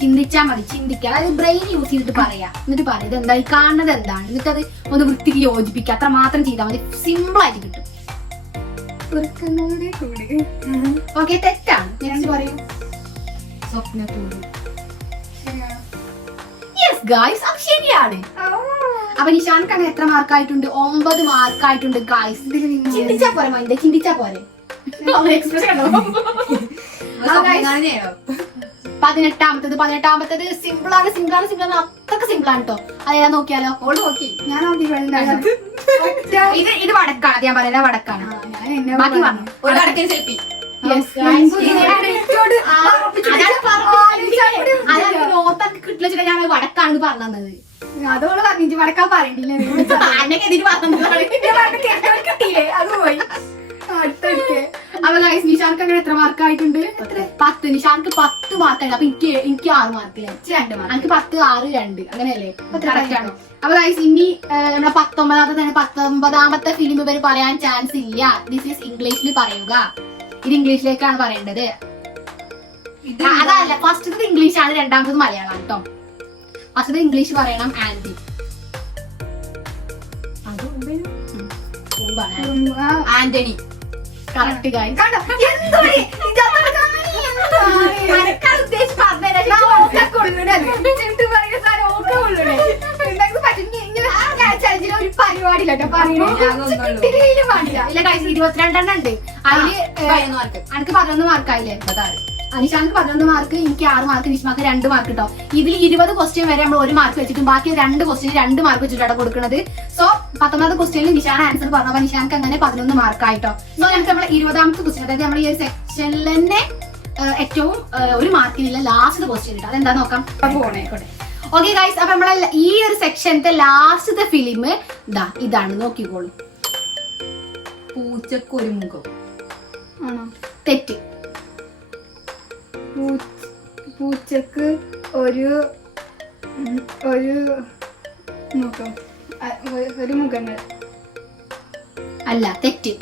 ചിന്തിച്ചാ മതി, ചിന്തിക്കുക. അതായത് ബ്രെയിൻ യൂസ് ചെയ്തിട്ട് പറയാ. എന്നിട്ട് പറയാം ഇതെന്താ ഈ കാണുന്നത് എന്താണ്, എന്നിട്ട് അത് ഒന്ന് വൃത്തിക്ക് യോജിപ്പിക്കുക. അത്ര മാത്രം ചെയ്താൽ മതി. സിമ്പിൾ ആയിട്ട് കിട്ടും. ഓക്കെ, തെറ്റാണ്. നെക്സ്റ്റ് പറയൂ. സ്വപ്നത്തോട് യെസ് ഗായ്സ്, അത് ശരിയാണ്. അപ്പൊ നിഷാനക്ക് അങ്ങനെ എത്ര മാർക്കായിട്ടുണ്ട്? 9 മാർക്കായിട്ടുണ്ട് ഗായ്സ്. ചിന്തിച്ചാ പോരെ മൈൻഡ്, ചിന്തിച്ചാ പോരെ. പതിനെട്ടാമത്തത് സിമ്പിളാണ് അത്രക്ക് സിമ്പിളാണ് കേട്ടോ. അതേതാ നോക്കിയാലോ? ഓള് നോക്കി, ഞാൻ നോക്കി. ഇത് വടക്കാണ്. ഞാൻ പറയുന്നത് വടക്കാണ്. ബാക്കി പറഞ്ഞു. ഒരു കടക്കിന് സെൽഫി. കിട്ടില്ല. ഞാൻ വടക്കാണ് പറഞ്ഞത്. അതോള് പറഞ്ഞു വടക്കാൻ പറയണ്ടില്ല. അന്നൊക്കെ കിട്ടിയില്ലേ? അത് പോയി. അപ്പൊ ഗൈസ്, നിഷാർക്ക് അങ്ങനെ എത്ര മാർക്കായിട്ടുണ്ട്? 10. നിഷാർക്ക് 10 മാർക്കായിട്ട്. അപ്പൊ എനിക്ക് 6 മാർക്കില്ലേ? 2 മാർക്ക്. എനിക്ക് 10 6 2 അങ്ങനെയല്ലേ? കറക്റ്റ് ആണ്. അപ്പൊ ഗൈസ്, ഇനി നമ്മുടെ 19ാമത്തെ ഫിലിം ഇവര് പറയാൻ ചാൻസ് ഇല്ല. ദിസ് ഈസ് ഇംഗ്ലീഷിൽ പറയുക. ഇത് ഇംഗ്ലീഷിലേക്കാണ് പറയേണ്ടത്. അതല്ല, ഫസ്റ്റത് ഇംഗ്ലീഷ് ആണ്, രണ്ടാമത്തത് മലയാളം കേട്ടോ. ഫസ്റ്റത് ഇംഗ്ലീഷ് പറയണം. ആന്റി ആന്റണി. Correct guys. ഒരു പരിപാടിയില്ല പറയുന്നത്. 22 ഉണ്ട്. അതില് എനിക്ക് 11 മാർക്കായില്ലേ? അനിഷാనికి 11 മാർക്ക്, എനിക്ക് 6 മാർക്ക്, നിഷ്മാക്ക് 2 മാർക്ക് കേട്ടോ. ഇതിൽ 20 ക്വസ്റ്റ്യൻ വരെ നമ്മൾ 1 മാർക്ക് വെച്ചിട്ടും ബാക്കി 2 ക്വസ്റ്റ്യൻ 2 മാർക്ക് വെച്ചിട്ടാണ് കൊടുക്കുന്നത്. സോ 19ാമത്തെ ക്വസ്റ്റ്യനിൽ നിഷാൻ ആൻസർ പറഞ്ഞപ്പോൾ നിഷാൻക്ക് അങ്ങനെ 11 മാർക്കായിട്ടോ. സോ നമുക്ക് നമ്മളെ 20ാമത്തെ ക്വസ്റ്റ്യൻ, അതായത് നമ്മൾ ഈ ഒരു സെക്ഷനിൽ തന്നെ ഏറ്റവും 1 മാർക്കിനുള്ള ലാസ്റ്റ് ക്വസ്റ്റ്യൻ കിട്ടും. അതെന്താ നോക്കാം. ഓക്കെ ഗൈസ്, അപ്പൊ നമ്മളെ ഈ ഒരു സെക്ഷനത്തെ ലാസ്റ്റത്തെ ഫിലിം ഇതാണ്. നോക്കിക്കോളൂ. പൂച്ചക്കൊരു മുഖം. ആണോ? തെറ്റ്. പൂച്ചക്ക് ഒരു മുഖം, ഒരു മുഖങ്ങൾ. അല്ല, തെറ്റ്.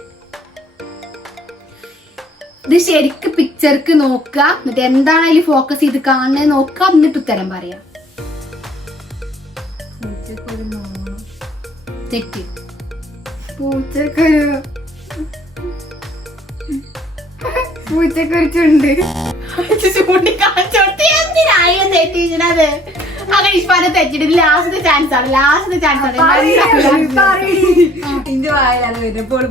ഇത് ശരിക്ക് പിക്ചർക്ക് നോക്കുക, എന്നിട്ട് എന്താണ് അതിൽ ഫോക്കസ് ചെയ്ത് കാണുന്നത് നോക്കുക, എന്നിട്ട് ഉത്തരം പറയാം. പൂച്ചക്കൊരു നോണം. തെറ്റ്. പൂച്ചക്കൊരു ചുണ്ട്. എന്തിനായാലും തെറ്റിച്ചത്? അങ്ങനെ ഇഷ്പാനെ തെറ്റിട്ട് ലാസ്റ്റ് ചാൻസ് ആണ്. ഇന്റെ വായിലാണ് വരുമ്പോൾ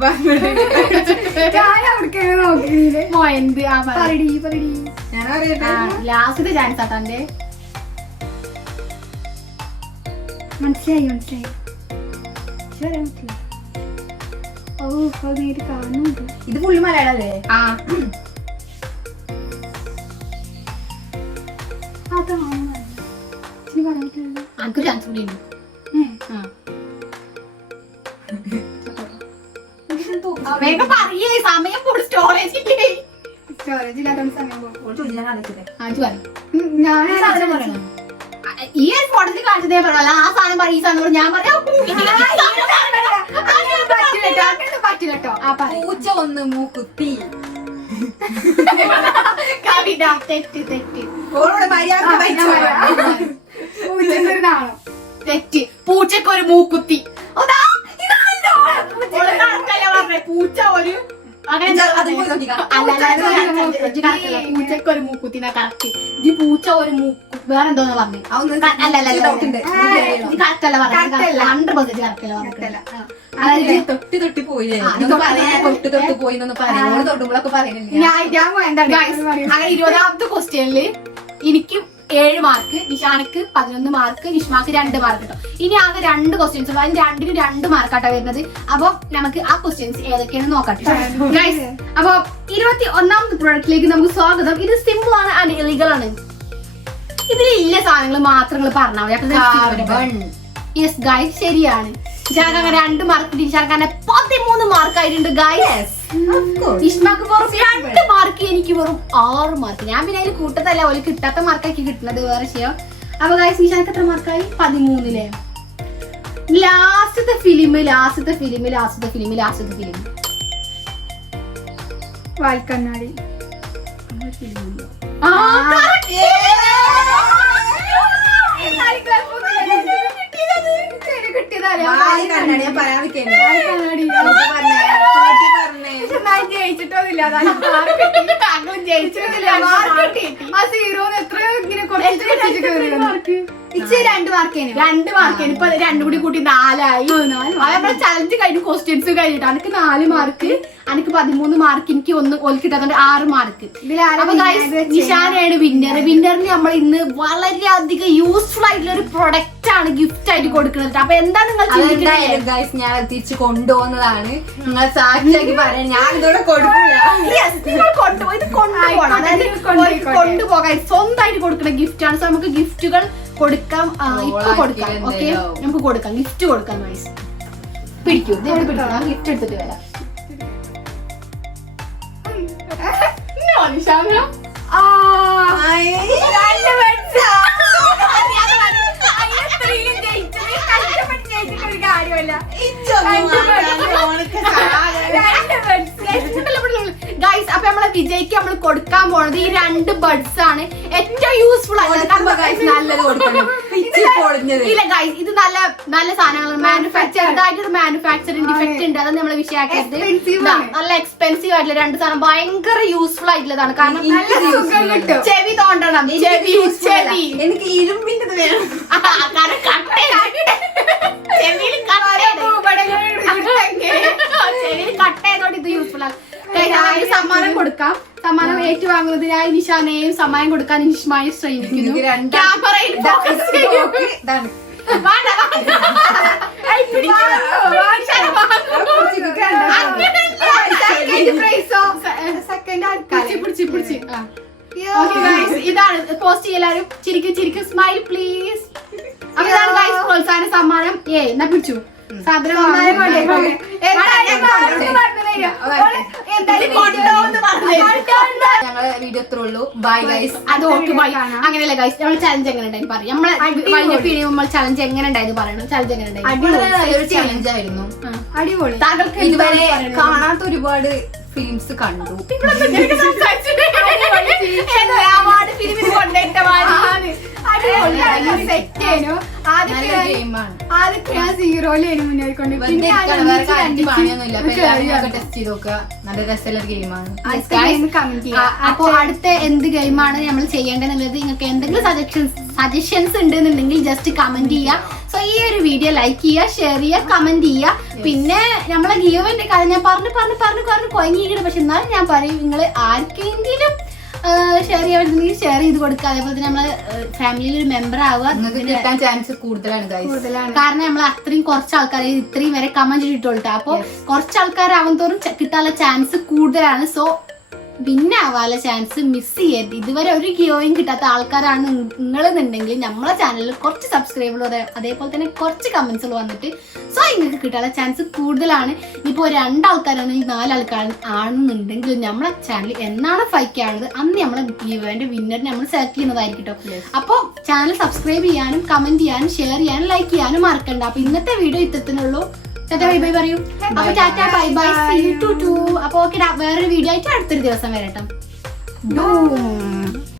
ഞാൻ അറിയട്ടെ. ലാസ്റ്റ് ചാൻസ് ആട്ടോ എന്റെ. മനസ്സിലായി. ഓ, നേരിട്ട് കാണുന്നുണ്ട്. ഇത് ഫുള്ള് മലയാളല്ലേ? ആ, എനിക്ക് ചാൻസ് കൂടി ഉണ്ട്. വേഗം പറയേ, സമയം പോലും സ്റ്റോറേജ് ഇല്ലേ? സ്റ്റോറേജ് ഇല്ലാത്ത സമയം പോകും. ഞാൻ സാധനം പറയണം. ഈ ഒരു ഫോട്ടോത്തിൽ കാണിച്ചതേ പറയല്ല. ആ സാധനം പറയും, ഈ സാധനം ഞാൻ പറയാം. പറ്റില്ലട്ടോ. പൂച്ച ഒന്ന് മൂക്കുത്തി. കവിത. തെറ്റ്. പൂച്ചക്കൊരു തെറ്റ്. പൂച്ചക്കൊരു മൂക്കുത്തി. പൂച്ച ഒരു പൂച്ചക്കൊരു മൂക്കുത്തിനാ കറക്റ്റ്. ഇത് പൂച്ച ഒരു വേറെ എന്തോന്ന് പറഞ്ഞു ഡൗട്ടുണ്ട്. കറക്റ്റ് അല്ല പറഞ്ഞത് 100% കറക്റ്റ് അല്ല പറഞ്ഞത്. അതായത് തൊട്ടി പോയില്ലേ പറയാ തൊട്ട് പോയി എന്നൊന്ന് പറയുമ്പോൾ തൊട്ടുമ്പോഴൊക്കെ പറയുന്നില്ല. Guys, അങ്ങനെ 20ാമത്തെ ക്വസ്റ്റ്യനില് എനിക്ക് 7 മാർക്ക്, നിഷാനക്ക് 11 മാർക്ക്, നിഷ്മാക്ക് 2 മാർക്ക് കേട്ടോ. ഇനി ആകെ 2 ക്വസ്റ്റ്യൻസ് ഉള്ളൂ. അതിന് 2-ന് 2 മാർക്കാട്ടോ വരുന്നത്. അപ്പൊ നമുക്ക് ആ ക്വസ്റ്റ്യൻസ് ഏതൊക്കെയാണ് നോക്കട്ടെ. ഗൈസ്, അപ്പൊ 21ാമത്തെ പ്രൊഡക്റ്റിലേക്ക് നമുക്ക് സ്വാഗതം. ഇത് സിമ്പിൾ ആണ് ആൻഡ് ഇലീഗൽ ആണ്. ഇതിലില്ല സാധനങ്ങൾ മാത്രങ്ങൾ പറഞ്ഞാൽ യെസ് ഗൈസ്, ശരിയാണ്. നിഷാനക്ക് അങ്ങനെ 2 മാർക്ക്, നിഷാനക്ക് അങ്ങനെ 13 മാർക്ക് ആയിട്ടുണ്ട് ഗൈസ്. ഇഷ്മാക്ക് വെറും 2 മാർക്ക്, എനിക്ക് വെറും 6 മാർക്ക്. ഞാൻ പിന്നെ അതിൽ കൂട്ടത്തല്ല, ഒരു കിട്ടാത്ത മാർക്കാക്കി കിട്ടുന്നത് വേറെ വിഷയം. അപ്പൊ ഗൈസ്, നിഷാനക്ക് എത്ര മാർക്കായി? 13. ലാസ്റ്റത്തെ ഫിലിം വാൽക്കണ്ണാടി. ജയിച്ചിട്ടൊന്നുമില്ല, ആ സീറോന്ന് എത്രയോ ഇങ്ങനെ ഇച്ചിരി 2 മാർക്കേനു. 2 മാർക്കേന്. ഇപ്പൊ 2 കൂടി കൂട്ടി 4 ആയി. നമ്മളെ ചലഞ്ച് കഴിഞ്ഞു, ക്വസ്റ്റ്യൻസ് കഴിഞ്ഞിട്ട് എനിക്ക് 4 മാർക്ക്, എനിക്ക് 13 മാർക്ക്, എനിക്ക് ഒന്ന് കിട്ടാത്തോണ്ട് 6 മാർക്ക്. നിഷാനയാണ് വിന്നർ. വിന്നറിന് നമ്മൾ ഇന്ന് വളരെയധികം യൂസ്ഫുൾ ആയിട്ടുള്ള ഒരു പ്രൊഡക്റ്റ് ആണ് ഗിഫ്റ്റ് ആയിട്ട് കൊടുക്കുന്നത്. അപ്പൊ എന്താ നിങ്ങൾ ഗൈസ്, ഞാൻ തിരിച്ച് കൊണ്ടുപോകുന്നതാണ്. നിങ്ങൾ സാക്ഷിയാക്കി പറയാൻ ഞാൻ ഇതോടെ കൊടുക്കില്ല. കൊണ്ടുപോകാൻ സ്വന്തമായിട്ട് കൊടുക്കുന്ന ഗിഫ്റ്റ് ആണ്. സോ നമുക്ക് ഗിഫ്റ്റുകൾ കൊടുക്കാം. ഇപ്പൊ കൊടുക്കാം. ഓക്കെ, നമുക്ക് കൊടുക്കാം, ഗിഫ്റ്റ് കൊടുക്കാം. ഗൈസ്, പിടിക്കൂ, ഗിഫ്റ്റ് എടുത്തിട്ട് വരാം. ഗൈസ്, അപ്പൊ നമ്മളെ വിജയ്ക്ക് നമ്മൾ കൊടുക്കാൻ പോണത് ഈ 2 ബഡ്സ് ആണ്. ഏറ്റവും യൂസ്ഫുൾ ആയിട്ട് നല്ലത് കൊടുക്കണം. ഇല്ല ഗൈസ്, ഇത് നല്ല നല്ല സാധനങ്ങളാണ്. മാനുഫാക്ചർഡായിട്ടൊരു മാനുഫാക്ചറിംഗ് ഡിഫക്ട് ഉണ്ട്. അത് നമ്മളെ വിഷയാക്കരുത്. നല്ല എക്സ്പെൻസീവ് ആയിട്ടുള്ള 2 സാധനം, ഭയങ്കര യൂസ്ഫുൾ ആയിട്ടുള്ളതാണ്. കാരണം ചെവി തോണ്ടണം, ചെവി എനിക്ക് ഇരുമ്പിന്റെ വേണം. ചെവിയിൽ കട്ട് ചെയ്തോണ്ട് ഇത് യൂസ്ഫുൾ ആണ്. സമ്മാനം കൊടുക്കാം. സമ്മാനം ഏറ്റുവാങ്ങുന്നതിനായി നിഷാനെയും സമ്മാനം കൊടുക്കാൻ നിഷ്മായി ശ്രമിക്കുന്നു. ക്യാമറയിൽ ഇതാണ് പോസ്റ്റ് എല്ലാവരും ചിരിക്കും. Smile please. അപ്പൊ ഇതാണ് ഗൈസ് പ്രോത്സാഹന സമ്മാനം. എന്നാ പിടിച്ചു സാധനം. ഞങ്ങളെ വീഡിയോ എത്ര ഉള്ളൂ. Bye guys. അത് ഓക്കെ ബൈ. അങ്ങനെയല്ല ഗൈസ്, നമ്മളെ ചലഞ്ച് എങ്ങനെ ഉണ്ടായി പറയും. നമ്മളെ കഴിഞ്ഞ വീഡിയോ നമ്മൾ ചലഞ്ച് എങ്ങനെ ഉണ്ടായത് പറയണം. ചലഞ്ച് എങ്ങനെ ഉണ്ടായി? ഒരു ചലഞ്ച് ആയിരുന്നു. അടിപൊളി. താങ്കൾക്ക് ഇതുവരെ കാണാത്ത ഒരുപാട് ഫിലിംസ് കണ്ടു. ആദ്യമൊക്കെ ഞാൻ സീറോയിലാണ് മുന്നേറിക്കൊണ്ട് നല്ല രസമുള്ള ഗെയിമാണ്. അപ്പൊ അടുത്ത എന്ത് ഗെയിമാണ് നമ്മൾ ചെയ്യേണ്ടതെന്നുള്ളത് നിങ്ങൾക്ക് എന്തെങ്കിലും സജഷൻസ് ഉണ്ടെന്നുണ്ടെങ്കിൽ ജസ്റ്റ് കമന്റ് ചെയ്യുക. സോ ഈ ഒരു വീഡിയോ ലൈക്ക് ചെയ്യുക, ഷെയർ ചെയ്യുക, കമന്റ് ചെയ്യുക. പിന്നെ നമ്മളെ ഗീവന്റെ കാര്യം ഞാൻ പറഞ്ഞു കൊയങ്ങിയിരിക്കണം. പക്ഷെ എന്നാലും ഞാൻ പറയും, നിങ്ങൾ ആർക്കെങ്കിലും ഷെയർ ചെയ്യാൻ പറ്റുന്നെങ്കിൽ ഷെയർ ചെയ്ത് കൊടുക്കുക. അതേപോലെ തന്നെ നമ്മളെ ഫാമിലിയിൽ ഒരു മെമ്പർ ആവുക. കിട്ടാൻ ചാൻസ് കൂടുതലാണ്. കാരണം നമ്മൾ അത്രയും കുറച്ച് ആൾക്കാരെ ഇത്രയും വരെ കമന്റ് ഇട്ടോളട്ടെ. അപ്പൊ കുറച്ച് ആൾക്കാരാവും തോറും കിട്ടാനുള്ള ചാൻസ് കൂടുതലാണ്. സോ പിന്നെ ആവാനുള്ള ചാൻസ് മിസ് ചെയ്യരുത്. ഇതുവരെ ഒരു ഗിയോയും കിട്ടാത്ത ആൾക്കാരാണ് നിങ്ങളെന്നുണ്ടെങ്കിൽ നമ്മളെ ചാനലിൽ കുറച്ച് സബ്സ്ക്രൈബുകൾ, അതേപോലെ തന്നെ കുറച്ച് കമന്റ്സുകൾ വന്നിട്ട് സോ നിങ്ങൾക്ക് കിട്ടാനുള്ള ചാൻസ് കൂടുതലാണ്. ഇപ്പോൾ 2 ആൾക്കാരാണെങ്കിൽ 4 ആൾക്കാർ ആണെന്നുണ്ടെങ്കിൽ നമ്മളെ ചാനൽ എന്നാണ് 5K ആണത് അന്ന് നമ്മളെ ഗിയോന്റെ വിന്നറിനെ നമ്മൾ സെലക്ട് ചെയ്യുന്നതായിരിക്കും കേട്ടോ. അപ്പോൾ ചാനൽ സബ്സ്ക്രൈബ് ചെയ്യാനും കമന്റ് ചെയ്യാനും ഷെയർ ചെയ്യാനും ലൈക്ക് ചെയ്യാനും മറക്കണ്ട. അപ്പൊ ഇന്നത്തെ വീഡിയോ ഇത്തരത്തിനുള്ളൂ. ബൈ ബൈ പറയൂ. അപ്പൊ tata bye bye, see you too. അപ്പൊ ഓക്കെ, വേറൊരു വീഡിയോ ആയിട്ട് അടുത്തൊരു ദിവസം വരട്ടെ.